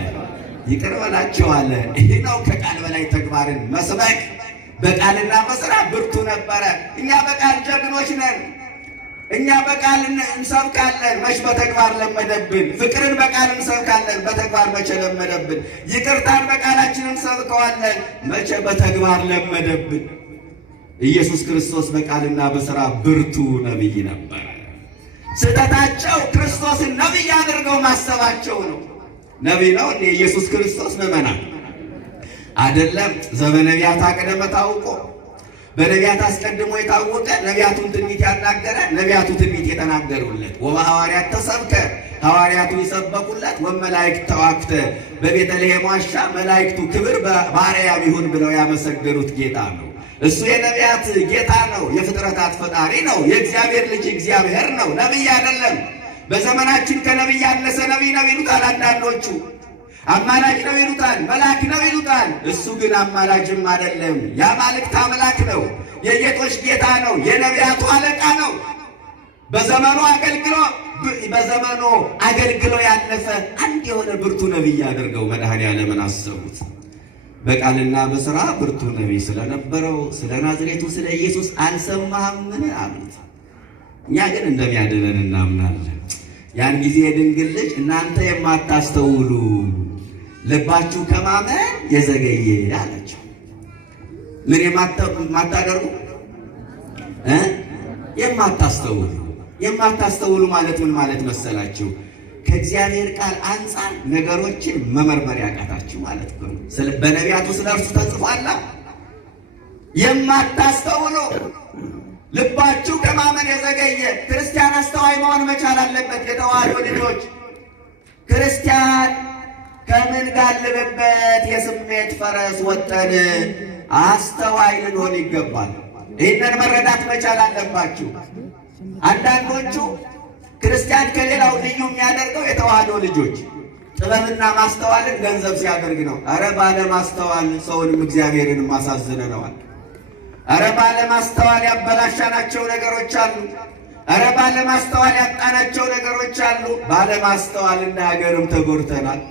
ይቅር በላቸዋል። ይህ ነው ከቃል በላይ ተግባርን መስበክ። በቃልና በሥራ ብርቱ ነበረ። እኛ በቃል ጀግኖች ነን። እኛ በቃል እንሰብካለን፣ መች በተግባር ለመደብን። ፍቅርን በቃል እንሰብካለን፣ በተግባር መቼ ለመደብን። ይቅርታን በቃላችን እንሰብከዋለን፣ መቼ በተግባር ለመደብን። ኢየሱስ ክርስቶስ በቃልና በሥራ ብርቱ ነቢይ ነበረ። ስህተታቸው ክርስቶስን ነቢይ አድርገው ማሰባቸው ነው። ነቢይ ነው እንዴ ኢየሱስ ክርስቶስ? ምዕመናን አይደለም። ዘበነቢያት አቅደመ ታውቆ፣ በነቢያት አስቀድሞ የታወቀ ነቢያቱን ትንቢት ያናገረ ነቢያቱ ትንቢት የተናገሩለት። ወበሐዋርያት ተሰብከ፣ ሐዋርያቱ ይሰበኩለት። ወመላእክት ተዋክተ፣ በቤተልሔም ዋሻ መላእክቱ ክብር በአርያም ይሁን ብለው ያመሰገኑት ጌታ ነው። እሱ የነቢያት ጌታ ነው። የፍጥረታት ፈጣሪ ነው። የእግዚአብሔር ልጅ እግዚአብሔር ነው። ነቢይ አይደለም። በዘመናችን ከነቢይ ያነሰ ነቢይ ነው ይሉታል አንዳንዶቹ። አማላጅ ነው ይሉታል፣ መልአክ ነው ይሉታል። እሱ ግን አማላጅም አይደለም፣ የአማልክት አምላክ ነው። የጌቶች ጌታ ነው። የነቢያቱ አለቃ ነው። በዘመኑ አገልግሎ ያለፈ አንድ የሆነ ብርቱ ነቢይ አድርገው መድኃኔዓለምን አሰቡት። በቃልና በሥራ ብርቱ ነቢይ ስለነበረው ስለ ናዝሬቱ ስለ ኢየሱስ አልሰማህምን አሉት። እኛ ግን እንደሚያድነን እናምናለን። ያን ጊዜ የድንግል ልጅ እናንተ የማታስተውሉ ልባችሁ ከማመን የዘገየ አላቸው። ምን የማታደርጉ? የማታስተውሉ ማለት ምን ማለት መሰላችሁ? ከእግዚአብሔር ቃል አንጻር ነገሮችን መመርመር ያቃታችሁ ማለት ነው። በነቢያቱ ስለ እርሱ ተጽፏል። የማታስተውሉ ልባችሁ ከማመን የዘገየ። ክርስቲያን አስተዋይ መሆን መቻል አለበት። የተዋህዶ ልጆች ክርስቲያን ከምን ጋልብበት የስሜት ፈረስ ወጠን አስተዋይ ልንሆን ይገባል። ይህንን መረዳት መቻል አለባችሁ። አንዳንዶቹ ክርስቲያን ከሌላው ልዩ የሚያደርገው የተዋህዶ ልጆች ጥበብና ማስተዋልን ገንዘብ ሲያደርግ ነው። ኧረ ባለማስተዋል ሰውንም እግዚአብሔርንም አሳዝነነዋል። ኧረ ባለማስተዋል ያበላሻናቸው ነገሮች አሉ። ኧረ ባለማስተዋል ያጣናቸው ነገሮች አሉ። ባለማስተዋል እንደ ሀገርም ተጎድተናል።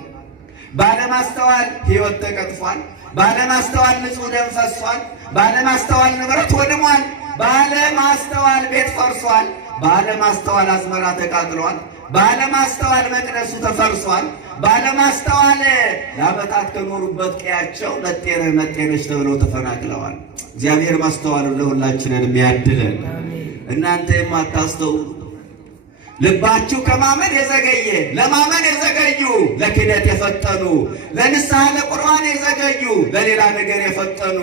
ባለማስተዋል ሕይወት ተቀጥፏል። ባለማስተዋል ንጹሕ ደም ፈሷል። ባለማስተዋል ንብረት ወድሟል። ባለማስተዋል ቤት ፈርሷል። ባለማስተዋል አዝመራ ተቃጥሏል። ባለማስተዋል መቅደሱ ተፈርሷል። ባለማስተዋል ለዓመታት ከኖሩበት ቀያቸው መጤነች ተብለው ተፈናቅለዋል። እግዚአብሔር ማስተዋሉን ለሁላችንን የሚያድለን። እናንተ የማታስተውሉ ልባችሁ ከማመን የዘገየ፣ ለማመን የዘገዩ፣ ለክህደት የፈጠኑ፣ ለንስሐ ለቁርባን የዘገዩ፣ ለሌላ ነገር የፈጠኑ፣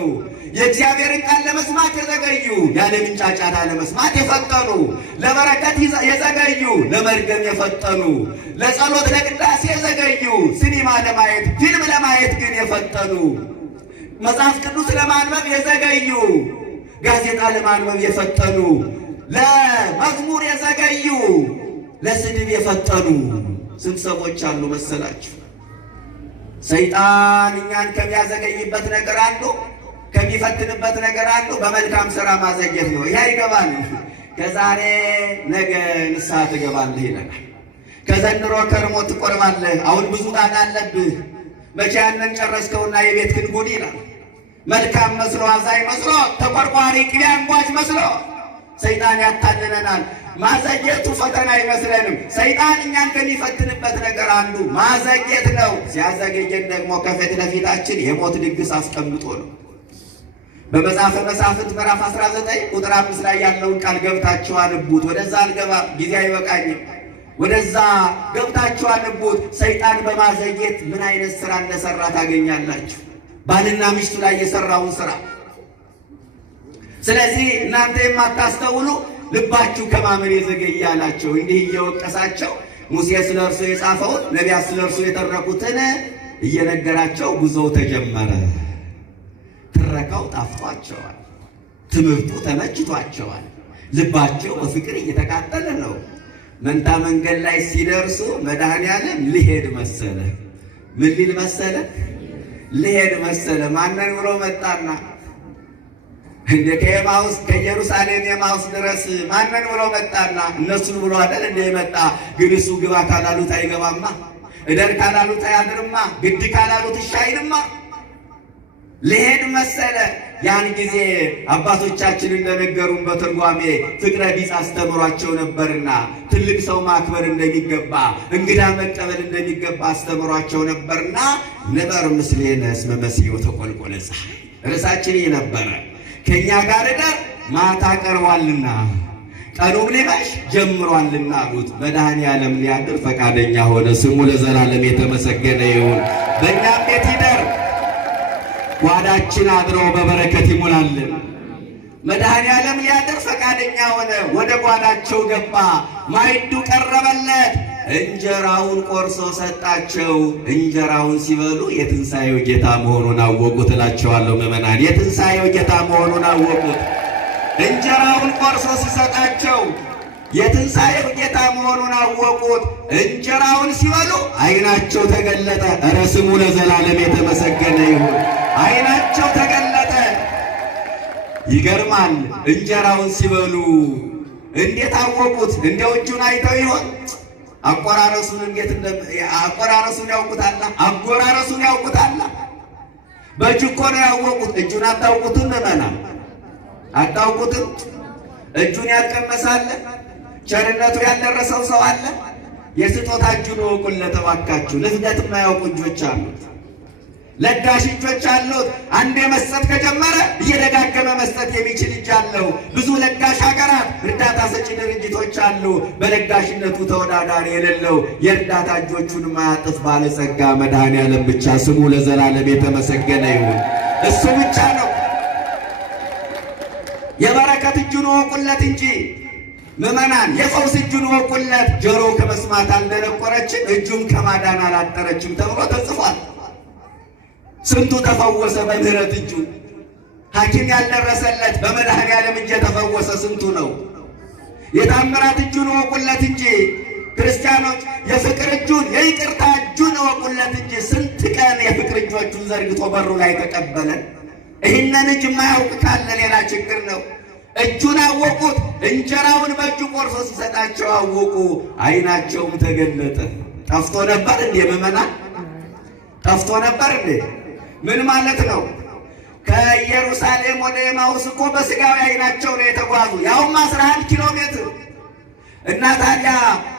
የእግዚአብሔርን ቃል ለመስማት የዘገዩ፣ ያለምን ጫጫታ ለመስማት የፈጠኑ፣ ለበረከት የዘገዩ፣ ለመርገም የፈጠኑ፣ ለጸሎት ለቅዳሴ የዘገዩ፣ ሲኒማ ለማየት ፊልም ለማየት ግን የፈጠኑ፣ መጽሐፍ ቅዱስ ለማንበብ የዘገዩ፣ ጋዜጣ ለማንበብ የፈጠኑ፣ ለመዝሙር የዘገዩ፣ ለስድብ የፈጠኑ ስንት ሰዎች አሉ መሰላችሁ? ሰይጣን እኛን ከሚያዘገይበት ነገር አንዱ፣ ከሚፈትንበት ነገር አንዱ በመልካም ሥራ ማዘግየት ነው። ይህ አይገባል። ከዛሬ ነገ ንስሐ ትገባለህ ይለናል። ከዘንድሮ ከርሞ ትቆርባለህ። አሁን ብዙ ጣጣ አለብህ። መቼ ያንን ጨረስከውና የቤትህን ጉድ ይላል። መልካም መስሎ አዛኝ መስሎ ተቆርቋሪ ቅቤ አንጓች መስሎ ሰይጣን ያታልለናል። ማዘግየቱ ፈተና አይመስለንም። ሰይጣን እኛን ከሚፈትንበት ነገር አንዱ ማዘግየት ነው። ሲያዘገየን ደግሞ ከፊት ለፊታችን የሞት ድግስ አስቀምጦ ነው። በመጽሐፈ መሳፍንት ምዕራፍ 19 ቁጥር 5 ላይ ያለውን ቃል ገብታችሁ አንቡት። ወደዛ አልገባም፣ ጊዜ አይበቃኝም። ወደዛ ገብታችሁ አንቡት። ሰይጣን በማዘግየት ምን አይነት ስራ እንደሰራ ታገኛላችሁ። ባልና ሚስቱ ላይ የሰራውን ስራ። ስለዚህ እናንተ የማታስተውሉ ልባችሁ ከማመን የዘገየ አላቸው። እንዲህ እየወቀሳቸው ሙሴ ስለ እርሱ የጻፈውን ነቢያት ስለ እርሱ የተረኩትን እየነገራቸው ጉዞው ተጀመረ። ትረካው ጣፍቷቸዋል። ትምህርቱ ተመችቷቸዋል። ልባቸው በፍቅር እየተቃጠለ ነው። መንታ መንገድ ላይ ሲደርሱ መድኃኔዓለም ልሄድ መሰለ። ምን ሊል መሰለ? ልሄድ መሰለ። ማንን ብሎ መጣና እንደ ከኢየሩሳሌም ኤማሁስ ድረስ ማንን ብሎ መጣና እነሱን ብሎ አይደል እንደ መጣ። ግን እሱ ግባ ካላሉት አይገባማ፣ እደር ካላሉት አያድርማ፣ ግድ ካላሉት እሺ አይልማ። ልሄድ መሰለ። ያን ጊዜ አባቶቻችን እንደነገሩን በትርጓሜ ፍቅረ ቢጽ አስተምሯቸው ነበርና ትልቅ ሰው ማክበር እንደሚገባ፣ እንግዳ መቀበል እንደሚገባ አስተምሯቸው ነበርና ንበር ምስሌነ እስመ መሲሑ ተቆልቆለ ፀሐይ፣ ርዕሳችን ይህ ነበረ። ከእኛ ጋር እደር ማታ ቀርቧልና ቀኑም ሊመሽ ጀምሯልና አሉት። መድኃኔዓለም ሊያድር ፈቃደኛ ሆነ። ስሙ ለዘላለም የተመሰገነ ይሁን። በእኛም ቤት ይደር፣ ጓዳችን አድሮ በበረከት ይሙላልን። መድኃኔዓለም ሊያድር ፈቃደኛ ሆነ። ወደ ጓዳቸው ገባ። ማዕዱ ቀረበለት። እንጀራውን ቆርሶ ሰጣቸው። እንጀራውን ሲበሉ የትንሣኤው ጌታ መሆኑን አወቁት እላቸዋለሁ ምዕመናን፣ የትንሣኤው ጌታ መሆኑን አወቁት። እንጀራውን ቆርሶ ሲሰጣቸው የትንሣኤው ጌታ መሆኑን አወቁት። እንጀራውን ሲበሉ ዓይናቸው ተገለጠ። እረ ስሙ ለዘላለም የተመሰገነ ይሁን። ዓይናቸው ተገለጠ። ይገርማል። እንጀራውን ሲበሉ እንዴት አወቁት? እንደው እጁን አይተው ይሆን? አቆራረሱን እንዴት አቆራረሱን ያውቁታል። አቆራረሱን ያውቁታል። በእጁ እኮ ነው ያወቁት። እጁን አታውቁትም ምዕመናን? አታውቁትም? እጁን ያልቀመሳለ ቸርነቱ ያልደረሰው ሰው አለ? የስጦታ እጁን ወቁለት እባካችሁ። ልፍደት የማያውቁ እጆች አሉት፣ ለጋሽ እጆች አሉት። አንዴ መስጠት ከጀመረ እየደጋገመ መስጠት የሚችል እጅ አለው። ብዙ ለጋሽ ሀገራት እርዳታ ሰጪ ድርጅቶች አሉ። በለጋሽነቱ ተወዳዳሪ የሌለው የእርዳታ እጆቹን ማያጥፍ ባለጸጋ መድኃኔዓለም ብቻ ስሙ ለዘላለም የተመሰገነ ይሁን። እሱ ብቻ ነው። የበረከት እጁን ወቁለት እንጂ ምዕመናን፣ የፈውስ እጁን ወቁለት። ጆሮ ከመስማት አልደነቆረችም፣ እጁም ከማዳን አላጠረችም ተብሎ ተጽፏል። ስንቱ ተፈወሰ በምህረት እጁ። ሐኪም ያልደረሰለት በመድኃኔዓለም እጅ የተፈወሰ ስንቱ ነው። የታምራት እጁን ወቁለት እንጂ ክርስቲያኖች፣ የፍቅር እጁን የይቅርታ እጁን ወቁለት እንጂ ስንት ቀን የፍቅር እጆቹን ዘርግቶ በሩ ላይ ተቀበለን። ይህንን እጅ የማያውቅ ካለ ሌላ ችግር ነው። እጁን አወቁት። እንጀራውን በእጁ ቆርሶ ሲሰጣቸው አወቁ። ዓይናቸውም ተገለጠ። ጠፍቶ ነበር እንዴ ምዕመናን? ጠፍቶ ነበር እንዴ? ምን ማለት ነው? ከኢየሩሳሌም ወደ ኤማሁስ እኮ በሥጋዊ ዓይናቸው ነው የተጓዙ፣ ያውም 11 ኪሎ ሜትር እና ታዲያ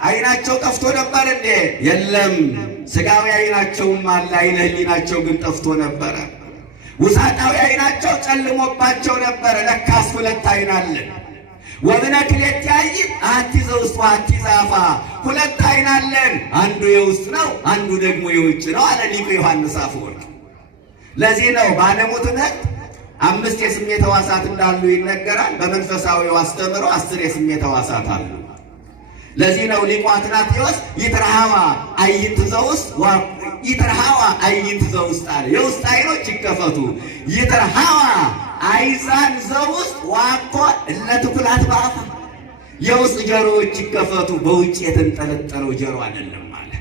ዓይናቸው ጠፍቶ ነበር እንዴ? የለም፣ ሥጋዊ ዓይናቸውም አለ፣ ዓይነ ሕሊናቸው ግን ጠፍቶ ነበረ። ውሳጣዊ ዓይናቸው ጨልሞባቸው ነበረ። ለካስ ሁለት ዓይን አለን። ወብነ ክልኤቲ ዓይን አሐቲ ዘውስጥ ወአሐቲ ዘአፋ፣ ሁለት ዓይን አለን፣ አንዱ የውስጥ ነው፣ አንዱ ደግሞ የውጭ ነው አለ ሊቁ ዮሐንስ አፈወርቅ። ለዚህ ነው በዓለሙ ትምህርት 5 የስሜት ሕዋሳት እንዳሉ ይነገራል። በመንፈሳዊው አስተምህሮ 10 የስሜት ሕዋሳት አሉ። ለዚህ ነው ሊቁ አትናቴዎስ ይትረሃዋ አዕይንት ዘውስጥ ይትረሃዋ አዕይንት ዘውስጥ አለ። የውስጥ ዓይኖች ይከፈቱ። ይትረሃዋ አዕዛን ዘውስጥ ዋኮ እለ ትኩላት በአፋ፣ የውስጥ ጆሮዎች ይከፈቱ፣ በውጭ የተንጠለጠለው ጆሮ አይደለም አለ።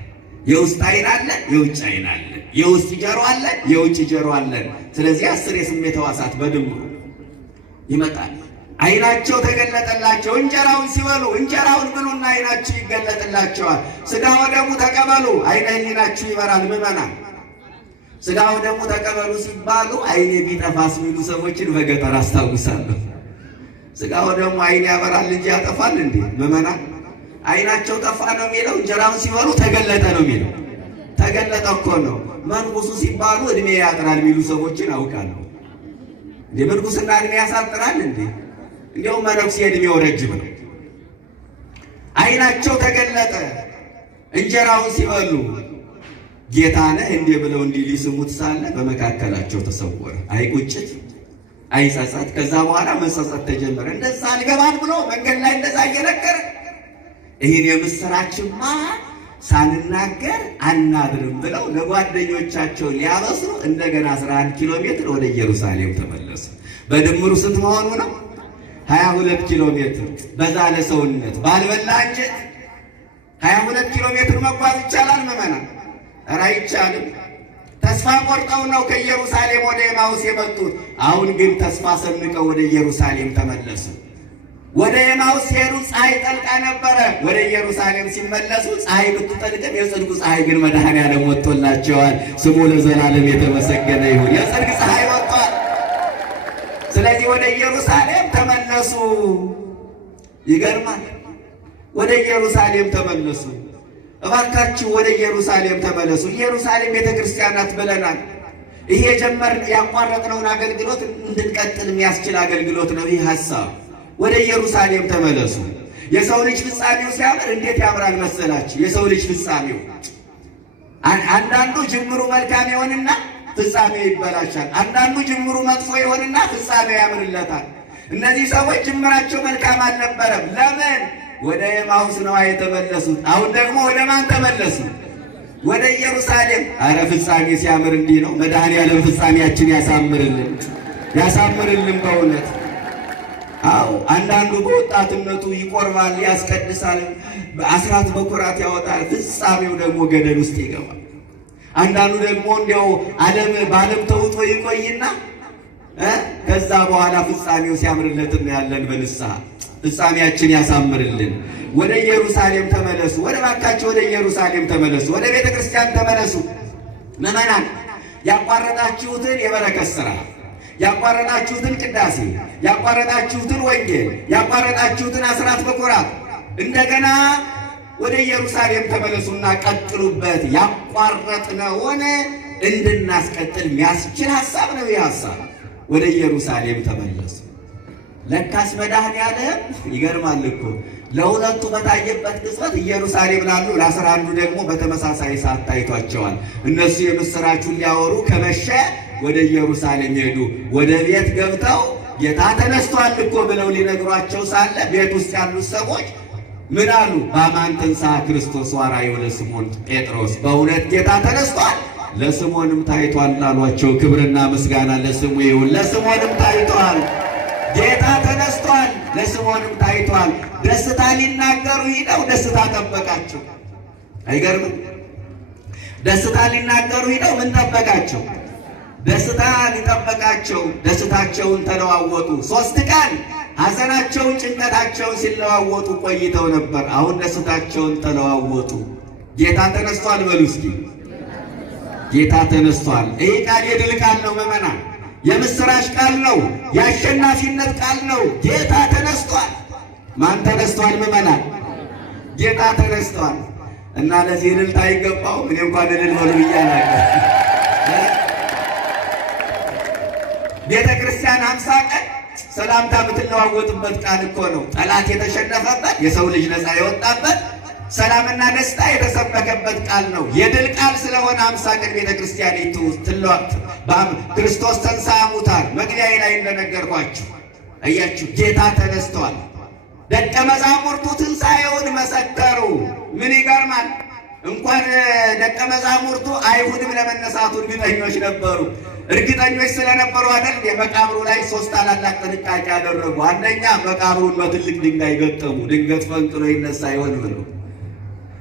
የውስጥ ዓይን አለ፣ የውጭ ዓይን አለ። የውስጥ ጆሮ አለ፣ የውጭ ጆሮ አለን። ስለዚህ 10 የስሜት ሕዋሳት በድምሩ ይመጣል። ዓይናቸው ተገለጠላቸው። እንጀራውን ሲበሉ እንጀራውን ብሉና ዓይናችሁ ይገለጥላቸዋል። ሥጋ ወደሙ ተቀበሉ፣ ዓይነ ሕሊናችሁ ይበራል። ምዕመናን፣ ሥጋ ወደሙ ተቀበሉ ሲባሉ ዓይኔ ቢጠፋስ የሚሉ ሰዎችን በገጠር አስታውሳለሁ። ሥጋ ወደሙ ዓይን ያበራል እንጂ ያጠፋል እንዴ? ምዕመናን፣ ዓይናቸው ጠፋ ነው የሚለው፣ እንጀራውን ሲበሉ ተገለጠ ነው የሚለው። ተገለጠ እኮ ነው። መንጉሱ ሲባሉ ዕድሜ ያጥራል የሚሉ ሰዎችን አውቃለሁ። እንዴ መንጉስና ዕድሜ ያሳጥራል እንዴ? እንዲያውም መነኩሴ ዕድሜው ረጅም ነው። ዓይናቸው ተገለጠ። እንጀራውን ሲበሉ ጌታ ነህ እንዴ ብለው እንዲህ ሊስሙት ሳለ በመካከላቸው ተሰወረ። አይ ቁጭት፣ አይ ጸጸት። ከዛ በኋላ መጸጸት ተጀመረ። እንደዛ አልገባን ብሎ መንገድ ላይ እንደዛ እየነገረ ይህን የምስራችማ ሳንናገር አናድርም ብለው ለጓደኞቻቸው ሊያበስሩ እንደገና 11 ኪሎ ሜትር ወደ ኢየሩሳሌም ተመለሱ። በድምሩ ስንት መሆኑ ነው? 22 ኪሎ ሜትር። በዛ ለሰውነት ባልበላ እንጀት 22 ኪሎ ሜትር መጓዝ ይቻላል ምዕመናን? ኧረ አይቻልም። ተስፋ ቆርጠው ነው ከኢየሩሳሌም ወደ ኤማሁስ የመጡት። አሁን ግን ተስፋ ሰንቀው ወደ ኢየሩሳሌም ተመለሱ። ወደ ኤማሁስ ሲሄዱ ፀሐይ ጠልቃ ነበረ። ወደ ኢየሩሳሌም ሲመለሱ ፀሐይ ብትጠልቅም የጽድቁ ፀሐይ ግን መድኃኔዓለም ወጥቶላቸዋል። ስሙ ለዘላለም የተመሰገነ ይሁን። የጽድቅ ፀሐይ ወጥቷል። ስለዚህ ወደ ኢየሩሳሌም ተመለሱ። ይገርማል። ወደ ኢየሩሳሌም ተመለሱ። እባካችሁ ወደ ኢየሩሳሌም ተመለሱ። ኢየሩሳሌም ቤተ ክርስቲያን ናት ብለናል። ይሄ ያቋረጥነውን አገልግሎት እንድንቀጥል የሚያስችል አገልግሎት ነው ይህ ሐሳብ። ወደ ኢየሩሳሌም ተመለሱ። የሰው ልጅ ፍጻሜው ሲያምር እንዴት ያምራል መሰላችሁ? የሰው ልጅ ፍጻሜው አንዳንዱ ጅምሩ መልካም ይሆንና ፍጻሜው ይበላሻል። አንዳንዱ ጅምሩ መጥፎ ይሆንና ፍጻሜው ያምርለታል። እነዚህ ሰዎች ጅምራቸው መልካም አልነበረም። ለምን? ወደ ኤማሁስ ነዋ የተመለሱት። አሁን ደግሞ ወደ ማን ተመለሱ? ወደ ኢየሩሳሌም። አረ ፍጻሜ ሲያምር እንዲህ ነው። መድኃኔዓለም ፍጻሜያችን ያሳምርልን፣ ያሳምርልን በእውነት። አዎ አንዳንዱ በወጣትነቱ ይቆርባል፣ ያስቀድሳል፣ አስራት በኩራት ያወጣል። ፍጻሜው ደግሞ ገደል ውስጥ ይገባል። አንዳንዱ ደግሞ እንዲያው በዓለም ተውጦ ይቆይና ከዛ በኋላ ፍጻሜው ሲያምርለት እናያለን በንስሐ። ፍጻሜያችን ያሳምርልን። ወደ ኢየሩሳሌም ተመለሱ። ወደ ባካችሁ ወደ ኢየሩሳሌም ተመለሱ። ወደ ቤተ ክርስቲያን ተመለሱ። ምዕመናን ያቋረጣችሁትን የበረከት ሥራ፣ ያቋረጣችሁትን ቅዳሴ፣ ያቋረጣችሁትን ወንጌል፣ ያቋረጣችሁትን አስራት በኩራት እንደገና ወደ ኢየሩሳሌም ተመለሱና ቀጥሉበት። ያቋረጥነውን እንድናስቀጥል የሚያስችል ሐሳብ ነው ይህ ሐሳብ። ወደ ኢየሩሳሌም ተመለሱ። ለካስ መድኃኔዓለም ይገርማል እኮ ለሁለቱ በታየበት ቅጽበት ኢየሩሳሌም ላሉ ለ11ዱ ደግሞ በተመሳሳይ ሰዓት ታይቷቸዋል። እነሱ የምሥራቹን ሊያወሩ ከመሸ ወደ ኢየሩሳሌም ሄዱ። ወደ ቤት ገብተው ጌታ ተነስቷል እኮ ብለው ሊነግሯቸው ሳለ ቤት ውስጥ ያሉት ሰዎች ምን አሉ? በአማን ተንሥአ ክርስቶስ ወአርአዮ ለስምዖን ጴጥሮስ። በእውነት ጌታ ተነስቷል፣ ለስምዖንም ታይቷል አሏቸው። ክብርና ምስጋና ለስሙ ይሁን። ለስምዖንም ታይቷል። ጌታ ተነስቷል፣ ለስምዖንም ታይቷል። ደስታ ሊናገሩ ሂደው ደስታ ጠበቃቸው። አይገርምም? ደስታ ሊናገሩ ሂደው ምን ጠበቃቸው? ደስታ ሊጠበቃቸው። ደስታቸውን ተለዋወጡ። 3 ቀን ሐዘናቸውን ጭንቀታቸውን ሲለዋወጡ ቆይተው ነበር። አሁን ደስታቸውን ተለዋወጡ። ጌታ ተነስቷል በሉ እስኪ። ጌታ ተነስቷል። ይህ ቃል የድል ቃል ነው ምዕመናን። የምስራች ቃል ነው። የአሸናፊነት ቃል ነው። ጌታ ተነስቷል። ማን ተነስቷል ምዕመናን? ጌታ ተነስቷል። እና ለዚህ እልልታ አይገባውም? እኔ እንኳን እልል በሉ ብያለሁ። ቤተ ክርስቲያን 50 ቀን ሰላምታ የምትለዋወጥበት ቃል እኮ ነው። ጠላት የተሸነፈበት፣ የሰው ልጅ ነፃ የወጣበት፣ ሰላምና ደስታ የተሰበከበት ቃል ነው። የድል ቃል ስለሆነ 50 ቀን ቤተ ክርስቲያን ትለዋወጥ። ክርስቶስ ተንሥአ እሙታን መግቢያዬ ላይ እንደነገርኳችሁ አያችሁ፣ ጌታ ተነስቷል። ደቀ መዛሙርቱ ትንሣኤውን መሰከሩ። ምን ይገርማል! እንኳን ደቀ መዛሙርቱ አይሁድም ለመነሳቱ እርግጠኞች ነበሩ። እርግጠኞች ስለነበሩ አይደል የመቃብሩ ላይ 3 ታላላቅ ጥንቃቄ ያደረጉ። አንደኛ መቃብሩን በትልቅ ድንጋይ ገጠሙ፣ ድንገት ፈንቅሎ ይነሳ ይሆን ብሎ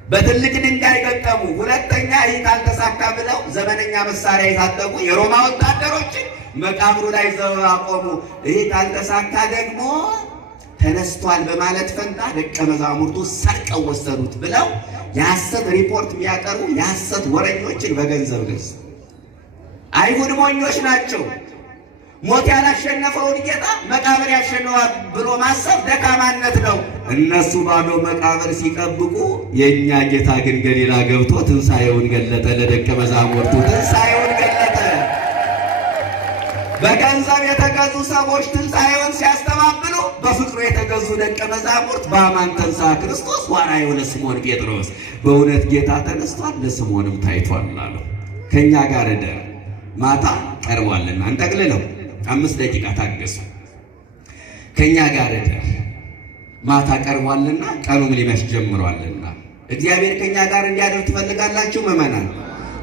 በትልቅ ድንጋይ ገጠሙ። ሁለተኛ ይህ ካልተሳካ ብለው ዘመነኛ መሳሪያ የታጠቁ የሮማ ወታደሮችን መቃብሩ ላይ ዘብ አቆሙ። ይህ ካልተሳካ ደግሞ ተነስቷል በማለት ፈንታ ደቀ መዛሙርቱ ሰርቀው ወሰዱት ብለው የሐሰት ሪፖርት የሚያቀርቡ የሐሰት ወረኞችን በገንዘብ ገዙ። አይሁድ ሞኞች ናቸው። ሞት ያላሸነፈውን ጌታ መቃብር ያሸነዋል ብሎ ማሰብ ደካማነት ነው። እነሱ ባዶ መቃብር ሲጠብቁ፣ የእኛ ጌታ ግን ገሊላ ገብቶ ትንሣኤውን ገለጠ። ለደቀ መዛሙርቱ ትንሣኤውን ገለጠ። በገንዘብ የተገዙ ሰዎች ትንሣኤውን ሲያስተባብሉ፣ በፍቅሩ የተገዙ ደቀ መዛሙርት በአማን ተንሥአ ክርስቶስ ወአርአዮ ለስምዖን ጴጥሮስ። በእውነት ጌታ ተነስቷል፣ ለስምዖንም ታይቷል አሉ። ከእኛ ጋር እደር፣ ማታ ቀርቧልና። እንጠቅልለው፣ 5 ደቂቃ ታገሱ። ከእኛ ጋር እደር፣ ማታ ቀርቧልና፣ ቀኑም ሊመሽ ጀምሯልና። እግዚአብሔር ከእኛ ጋር እንዲያደር ትፈልጋላችሁ ምዕመናን?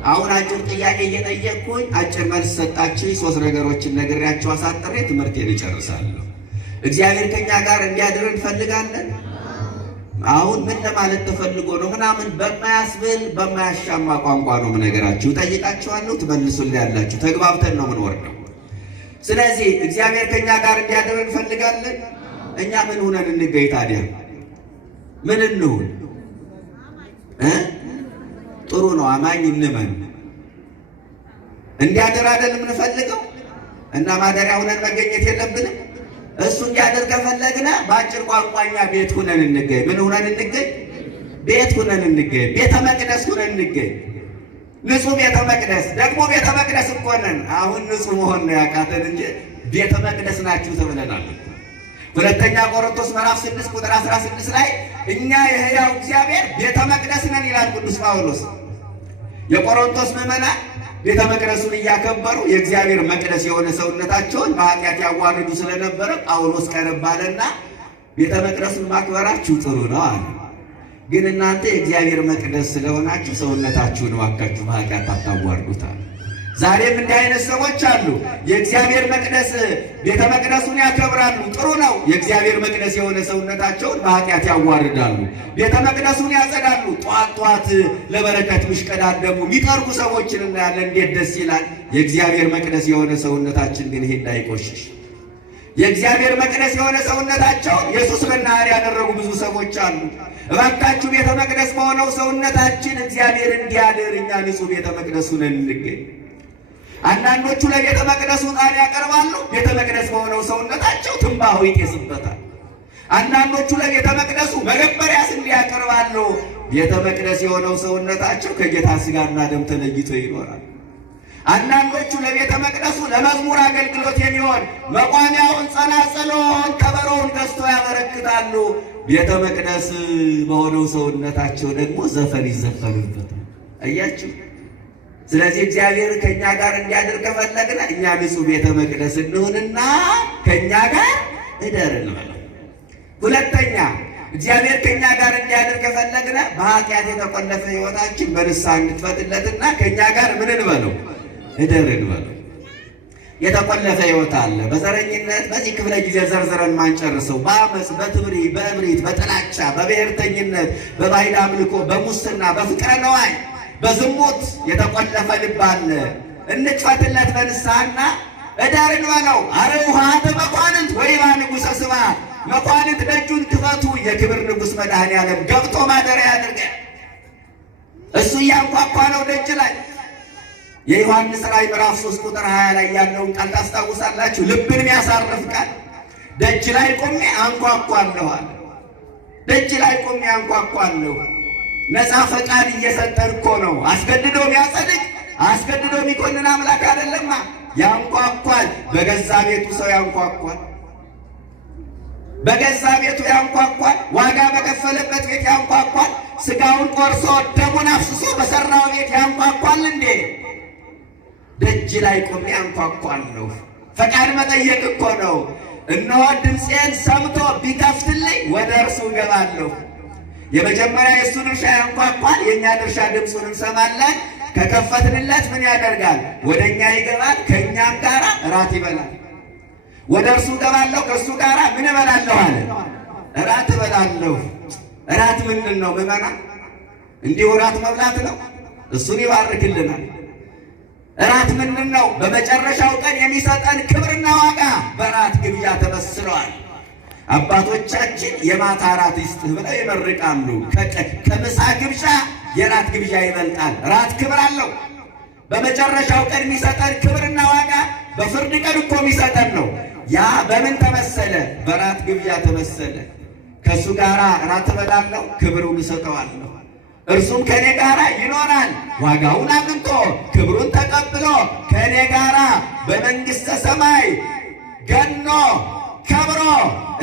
አሁን አጭር ጥያቄ እየጠየቅኩኝ አጭር መልስ ሰጣችሁ። 3 ነገሮችን ነግሬያችሁ አሳጥሬ ትምህርቴን እጨርሳለሁ። እግዚአብሔር ከእኛ ጋር እንዲያድር እንፈልጋለን? አሁን ምን ለማለት ተፈልጎ ነው ምናምን በማያስብል በማያሻማ ቋንቋ ነው የምነግራችሁ። ጠይቃችኋለሁ፣ ትመልሱልኛላችሁ። ተግባብተን ነው የምንወርደው። ስለዚህ እግዚአብሔር ከኛ ጋር እንዲያደር እንፈልጋለን። እኛ ምን ሆነን እንገኝ ታዲያ? ምን እንሁን? ጥሩ ነው፣ አማኝ እንመን። እንዲያደር አይደል የምንፈልገው? እና ማደሪያ ሆነን መገኘት የለብንም? እሱ እንዲያደር ከፈለግነ በአጭር ቋንቋኛ ቤት ሆነን እንገኝ። ምን ሆነን እንገኝ? ቤት ሆነን እንገኝ። ቤተ መቅደስ ሆነን እንገኝ። ንጹህ ቤተ መቅደስ ደግሞ ቤተ መቅደስ እኮ ነን። አሁን ንጹህ መሆን ነው ያቃተን እንጂ ቤተ መቅደስ ናችሁ ተብለናል። ሁለተኛ ቆሮንቶስ ምዕራፍ 6 ቁጥር 16 ላይ እኛ የሕያው እግዚአብሔር ቤተ መቅደስ ነን ይላል ቅዱስ ጳውሎስ። የቆሮንቶስ ምዕመናን ቤተ መቅደሱን እያከበሩ የእግዚአብሔር መቅደስ የሆነ ሰውነታቸውን በኃጢአት ያዋርዱ ስለነበረ ጳውሎስ ቀረብ አለና ቤተ መቅደሱን ማክበራችሁ ጥሩ ነው አለ። ግን እናንተ የእግዚአብሔር መቅደስ ስለሆናችሁ ሰውነታችሁን እባካችሁ በኃጢአት አታዋርዱታል። ዛሬም እንዲህ አይነት ሰዎች አሉ። የእግዚአብሔር መቅደስ ቤተ መቅደሱን ያከብራሉ፣ ጥሩ ነው። የእግዚአብሔር መቅደስ የሆነ ሰውነታቸውን በኃጢአት ያዋርዳሉ። ቤተ መቅደሱን ያጸዳሉ። ጧት ጧት ለበረከት ምሽቀዳደሙ የሚጠርጉ ሰዎችን እናያለን። እንዴት ደስ ይላል! የእግዚአብሔር መቅደስ የሆነ ሰውነታችን ግን ይሄ እንዳይቆሽሽ የእግዚአብሔር መቅደስ የሆነ ሰውነታቸውን የሱስ መናኸሪያ ያደረጉ ብዙ ሰዎች አሉ። እባካችሁ ቤተ መቅደስ በሆነው ሰውነታችን እግዚአብሔር እንዲያድር እኛ ንጹሕ ቤተ መቅደሱን እንገኝ። አንዳንዶቹ ለቤተ መቅደሱ ዕጣን ያቀርባሉ። ቤተ መቅደስ በሆነው ሰውነታቸው ትንባሆ ይጤስበታል። አንዳንዶቹ ለቤተ መቅደሱ መገበሪያ ስንዴ ያቀርባሉ። ቤተ መቅደስ የሆነው ሰውነታቸው ከጌታ ሥጋና ደም ተለይቶ ይኖራል። አንዳንዶቹ ለቤተ መቅደሱ ለመዝሙር አገልግሎት የሚሆን መቋሚያውን፣ ጸናጽሎን፣ ከበሮውን ገዝቶ ያበረክታሉ። ቤተ መቅደስ በሆነው ሰውነታቸው ደግሞ ዘፈን ይዘፈኑበታል። አያችሁ። ስለዚህ እግዚአብሔር ከኛ ጋር እንዲያድር ከፈለግን እኛ ንጹሕ ቤተ መቅደስ እንሁንና ከኛ ጋር እደር እንበለው። ሁለተኛ እግዚአብሔር ከኛ ጋር እንዲያድር ከፈለግን በኃጢአት የተቆለፈ ሕይወታችን በንስሐ እንድትፈትለትና ከኛ ጋር ምን እንበለው? እደር እንበለው። የተቆለፈ ሕይወት አለ። በዘረኝነት በዚህ ክፍለ ጊዜ ዘርዝረን ማንጨርሰው በአመፅ፣ በእብሪት፣ በጥላቻ፣ በብሔርተኝነት፣ በባዕድ አምልኮ፣ በሙስና፣ በፍቅረ ነዋይ፣ በዝሙት የተቆለፈ ልብ አለ። እንክፈትለት በንስሐና እደር እንበለው። አርኅዋተ መኳንንት ወይባ ንጉሠ ስብሐት፣ መኳንንት ደጁን ክፈቱ፣ የክብር ንጉሥ መድኃኔዓለም ገብቶ ማደሪያ ያድርገን። እሱ እያንኳኳ ነው ደጅ ላይ። የዮሐንስ ራእይ ምዕራፍ 3 ቁጥር 20 ላይ ያለውን ቃል ታስታውሳላችሁ? ልብን የሚያሳርፍ ቃል። ደጅ ላይ ቆሜ አንኳኳለሁ አለ። ደጅ ላይ ቆሜ አንኳኳለሁ። ነፃ ፈቃድ እየሰጠን እኮ ነው። አስገድዶ የሚያጸድቅ አስገድዶ የሚኮንን አምላክ አይደለማ። ያንኳኳል። በገዛ ቤቱ ሰው ያንኳኳል። በገዛ ቤቱ ያንኳኳል። ዋጋ በከፈለበት ቤት ያንኳኳል። ሥጋውን ቆርሶ ደሙን አፍስሶ በሠራው ቤት ያንኳኳል እንዴ! ደጅ ላይ ቆሜ ያንኳኳለሁ። ፈቃድ መጠየቅ እኮ ነው። እነሆ ድምፄን ሰምቶ ቢከፍትልኝ ወደ እርሱ እገባለሁ። የመጀመሪያ የእሱ ድርሻ ያንኳኳል። የእኛ ድርሻ ድምፁን እንሰማለን። ከከፈትንለት ምን ያደርጋል? ወደ እኛ ይገባል። ከእኛም ጋር እራት ይበላል። ወደ እርሱ እገባለሁ፣ ከእሱ ጋር ምን እበላለሁ አለ? እራት እበላለሁ። እራት ምንድን ነው ምዕመናን? እንዲሁ እራት መብላት ነው። እሱን ይባርክልናል። እራት ምንድን ነው? በመጨረሻው ቀን የሚሰጠን ክብርና ዋጋ በራት ግብዣ ተመስለዋል። አባቶቻችን የማታ እራት ይስጥህ ብለው ይመርቃሉ። ከምሳ ግብዣ የራት ግብዣ ይበልጣል። ራት ክብር አለው። በመጨረሻው ቀን የሚሰጠን ክብርና ዋጋ በፍርድ ቀን እኮ የሚሰጠን ነው። ያ በምን ተመሰለ? በራት ግብዣ ተመሰለ። ከእሱ ጋር እራት እበላለሁ፣ ክብሩን እሰጠዋለሁ። እርሱም ከእኔ ጋር ይኖራል። ዋጋውን አግኝቶ ክብሩን ተቀብሎ ከእኔ ጋር በመንግሥተ ሰማይ ገኖ ከብሮ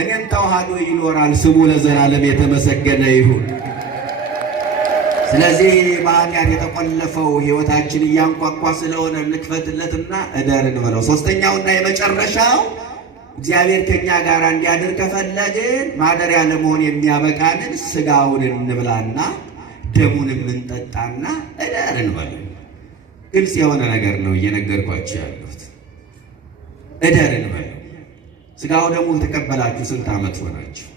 እኔም ተዋህዶ ይኖራል። ስሙ ለዘላለም የተመሰገነ ይሁን። ስለዚህ በኃጢአት የተቆለፈው ሕይወታችን እያንኳኳ ስለሆነ እንክፈትለትና እደር እንበለው። ሦስተኛውና የመጨረሻው እግዚአብሔር ከእኛ ጋር እንዲያድር ከፈለግን ማደሪያ ለመሆን የሚያበቃንን ሥጋውን እንብላና ደሙን እንጠጣና እደር እንበለው። ግልጽ የሆነ ነገር ነው እየነገርኳችሁ ያሉት። እደር እንበለው። ሥጋው ደሙን ተቀበላችሁ ስንት ዓመት ሆናችሁ?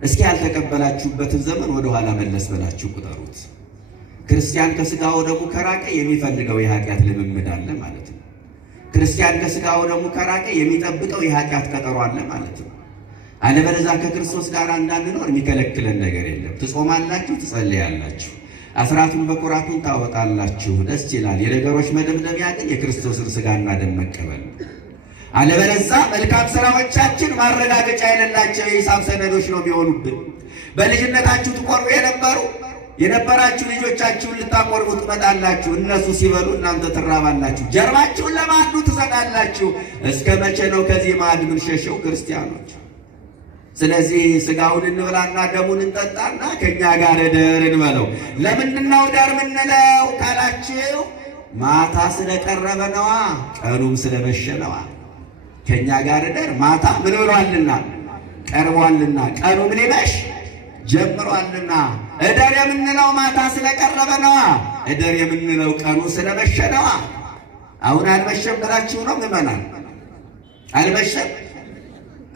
እስኪ ያልተቀበላችሁበትን ዘመን ወደ ኋላ መለስ ብላችሁ ቁጠሩት። ክርስቲያን ከሥጋው ደሙ ከራቀ የሚፈልገው የኃጢአት ልምምድ አለ ማለት ነው። ክርስቲያን ከሥጋው ደሙ ከራቀ የሚጠብቀው የኃጢአት ቀጠሮ አለ ማለት ነው። አለበለዚያ ከክርስቶስ ጋር እንዳንኖር የሚከለክለን ነገር የለም። ትጾማላችሁ፣ ትጸልያላችሁ፣ አስራቱን በኩራቱን ታወጣላችሁ፣ ደስ ይላል። የነገሮች መደምደሚያ ግን የክርስቶስን ሥጋና ደም መቀበል። አለበለዚያ መልካም ሥራዎቻችን ማረጋገጫ የሌላቸው የሂሳብ ሰነዶች ነው የሚሆኑብን። በልጅነታችሁ ትቆርቡ የነበራችሁ ልጆቻችሁን ልታቆርቡ ትመጣላችሁ። እነሱ ሲበሉ እናንተ ትራባላችሁ፣ ጀርባችሁን ለማዕዱ ትሰጣላችሁ። እስከ መቼ ነው ከዚህ ማዕድ የምንሸሸው ክርስቲያኖች? ስለዚህ ሥጋውን እንብላና ደሙን እንጠጣና ከእኛ ጋር እደር እንበለው። ለምንድነው እደር ምንለው ካላችሁ፣ ማታ ስለቀረበ ነዋ፣ ቀኑም ስለመሸ ነዋ። ከእኛ ጋር እደር ማታ ምን ብሏልና? ቀርቧልና፣ ቀኑም ሊመሽ ጀምሯልና። እደር የምንለው ማታ ስለቀረበ ነዋ። እደር የምንለው ቀኑ ስለመሸ ነዋ። አሁን አልመሸም ብላችሁ ነው ምዕመናን? አልመሸም።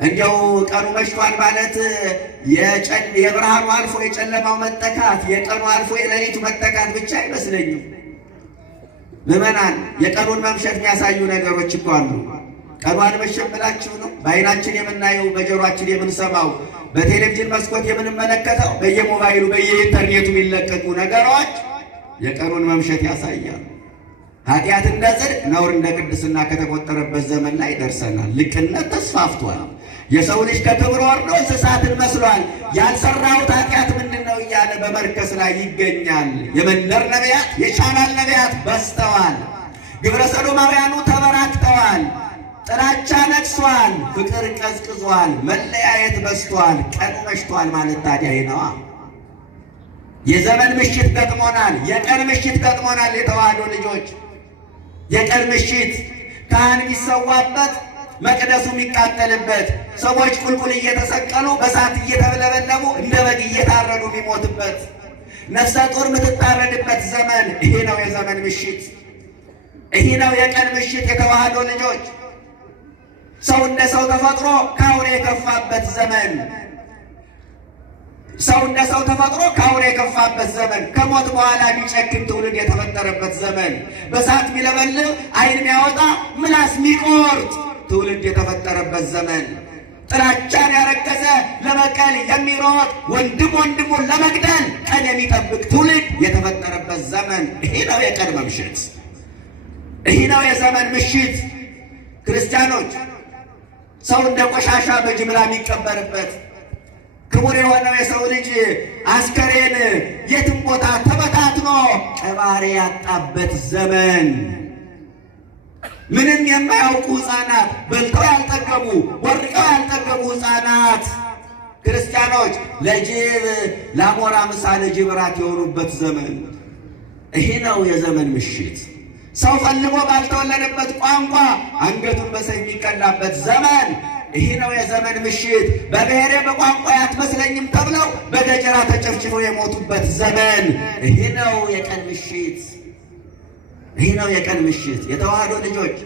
እንዲያው ቀኑ መሽቷል ማለት የብርሃኑ አልፎ የጨለማው መጠካት፣ የቀኑ አልፎ የሌሊቱ መጠካት ብቻ አይመስለኝም ምዕመናን። የቀኑን መምሸት የሚያሳዩ ነገሮች እኮ አሉ። ቀኑ አልመሸም ብላችሁ ነው? በዓይናችን የምናየው፣ በጆሮአችን የምንሰማው፣ በቴሌቪዥን መስኮት የምንመለከተው፣ በየሞባይሉ በየኢንተርኔቱ የሚለቀቁ ነገሮች የቀኑን መምሸት ያሳያሉ። ኃጢአት እንደ ጽድቅ፣ ነውር እንደ ቅድስና ከተቆጠረበት ዘመን ላይ ደርሰናል። ልቅነት ተስፋፍቷል። የሰው ልጅ ከክብር ወርዶ እንስሳትን መስሏል። ያልሰራሁት ኃጢአት ምንድን ነው እያለ በመርከስ ላይ ይገኛል። የመንደር ነቢያት፣ የቻናል ነቢያት በዝተዋል። ግብረ ሰዶማውያኑ ተበራክተዋል። ጥላቻ ነግሷል። ፍቅር ቀዝቅዟል። መለያየት በዝቷል። ቀኑ መሽቷል ማለት ታዲያ ነዋ። የዘመን ምሽት ገጥሞናል። የቀን ምሽት ገጥሞናል። የተዋህዶ ልጆች የቀን ምሽት ካህን የሚሰዋበት፣ መቅደሱ የሚቃጠልበት፣ ሰዎች ቁልቁል እየተሰቀሉ በሳት እየተብለበለቡ እንደ በግ እየታረዱ የሚሞትበት፣ ነፍሰ ጡር የምትታረድበት ዘመን ይሄ ነው የዘመን ምሽት። ይሄ ነው የቀን ምሽት። የተዋህዶ ልጆች ሰው እንደ ሰው ተፈጥሮ ከአውሬ የከፋበት ዘመን፣ ሰው እንደ ሰው ተፈጥሮ ከአውሬ የከፋበት ዘመን፣ ከሞት በኋላ የሚጨክን ትውልድ የተፈጠረበት ዘመን፣ በሳት የሚለበልብ ዓይን የሚያወጣ ምላስ የሚቆርጥ ትውልድ የተፈጠረበት ዘመን፣ ጥላቻን ያረገዘ ለበቀል የሚሮጥ ወንድም ወንድሙን ለመግደል ቀን የሚጠብቅ ትውልድ የተፈጠረበት ዘመን። ይሄ ነው የቀን ምሽት። ይሄ ነው የዘመን ምሽት። ክርስቲያኖች ሰው እንደ ቆሻሻ በጅምላ የሚቀበርበት፣ ክቡር የሆነው የሰው ልጅ አስከሬን የትም ቦታ ተበታትኖ ቀባሪ ያጣበት ዘመን፣ ምንም የማያውቁ ሕፃናት፣ በልተው ያልጠገቡ ወርቀው ያልጠገቡ ሕፃናት ክርስቲያኖች ለጅብ ለአሞራ ምሳ ለጅብ ራት የሆኑበት ዘመን። ይሄ ነው የዘመን ምሽት። ሰው ፈልጎ ባልተወለደበት ቋንቋ አንገቱን በሰይፍ የሚቀላበት ዘመን። ይሄ ነው የዘመን ምሽት። በብሔሬ በቋንቋ አትመስለኝም ተብለው በገጀራ ተጨፍጭፈው የሞቱበት ዘመን። ይሄ ነው የቀን ምሽት። ይሄ ነው የቀን ምሽት። የተዋህዶ ልጆች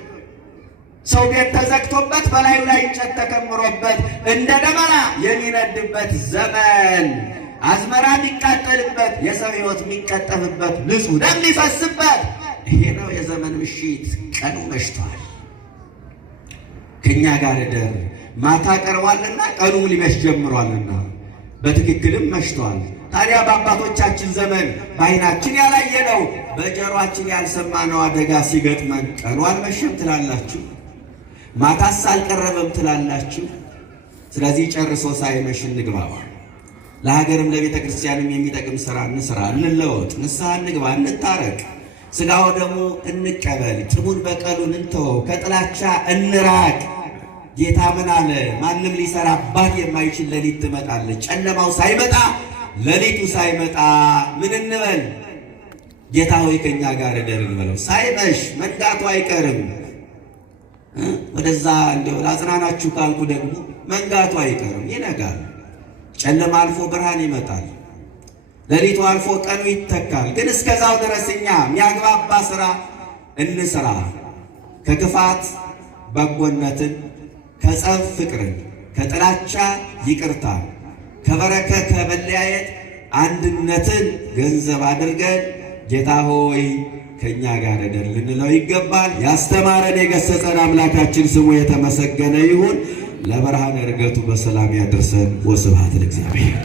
ሰው ቤት ተዘግቶበት በላዩ ላይ እንጨት ተከምሮበት እንደ ደመራ የሚነድበት ዘመን፣ አዝመራ የሚቃጠልበት፣ የሰው ሕይወት የሚቀጠፍበት፣ ንጹሕ ደም የሚፈስበት ይሄ ነው የዘመን ምሽት። ቀኑ መሽቷል። ከእኛ ጋር እደር ማታ ቀርቧልና ቀኑም ሊመሽ ጀምሯልና በትክክልም መሽቷል። ታዲያ በአባቶቻችን ዘመን በዓይናችን ያላየነው በጆሮአችን ያልሰማነው አደጋ ሲገጥመን ቀኑ አልመሸም ትላላችሁ? ማታስ አልቀረበም ትላላችሁ? ስለዚህ ጨርሶ ሳይመሽ እንግባባ። ለሀገርም ለቤተ ክርስቲያንም የሚጠቅም ሥራ እንስራ፣ እንለወጥ፣ ንስሐ እንግባ፣ እንታረቅ፣ ሥጋው ደግሞ እንቀበል፣ ጥሙን በቀሉን እንተወው፣ ከጥላቻ እንራቅ። ጌታ ምን አለ? ማንም ሊሰራባት የማይችል ሌሊት ትመጣለች። ጨለማው ሳይመጣ ሌሊቱ ሳይመጣ ምን እንበል? ጌታ ሆይ ከእኛ ጋር እደር እንበለው። ሳይመሽ መንጋቱ አይቀርም። ወደዛ እንደው ላጽናናችሁ ካልኩ ደግሞ መንጋቱ አይቀርም፣ ይነጋል። ጨለማ አልፎ ብርሃን ይመጣል። ሌሊቱ አልፎ ቀኑ ይተካል። ግን እስከዛው ድረስ እኛ የሚያግባባ ሥራ እንስራ። ከክፋት በጎነትን፣ ከጸብ ፍቅርን፣ ከጥላቻ ይቅርታ፣ ከበረከት ከመለያየት አንድነትን ገንዘብ አድርገን ጌታ ሆይ ከኛ ጋር እደር ልንለው ይገባል። ያስተማረን የገሰጸን አምላካችን ስሙ የተመሰገነ ይሁን። ለብርሃነ ዕርገቱ በሰላም ያድርሰን። ወስብሐት ለእግዚአብሔር።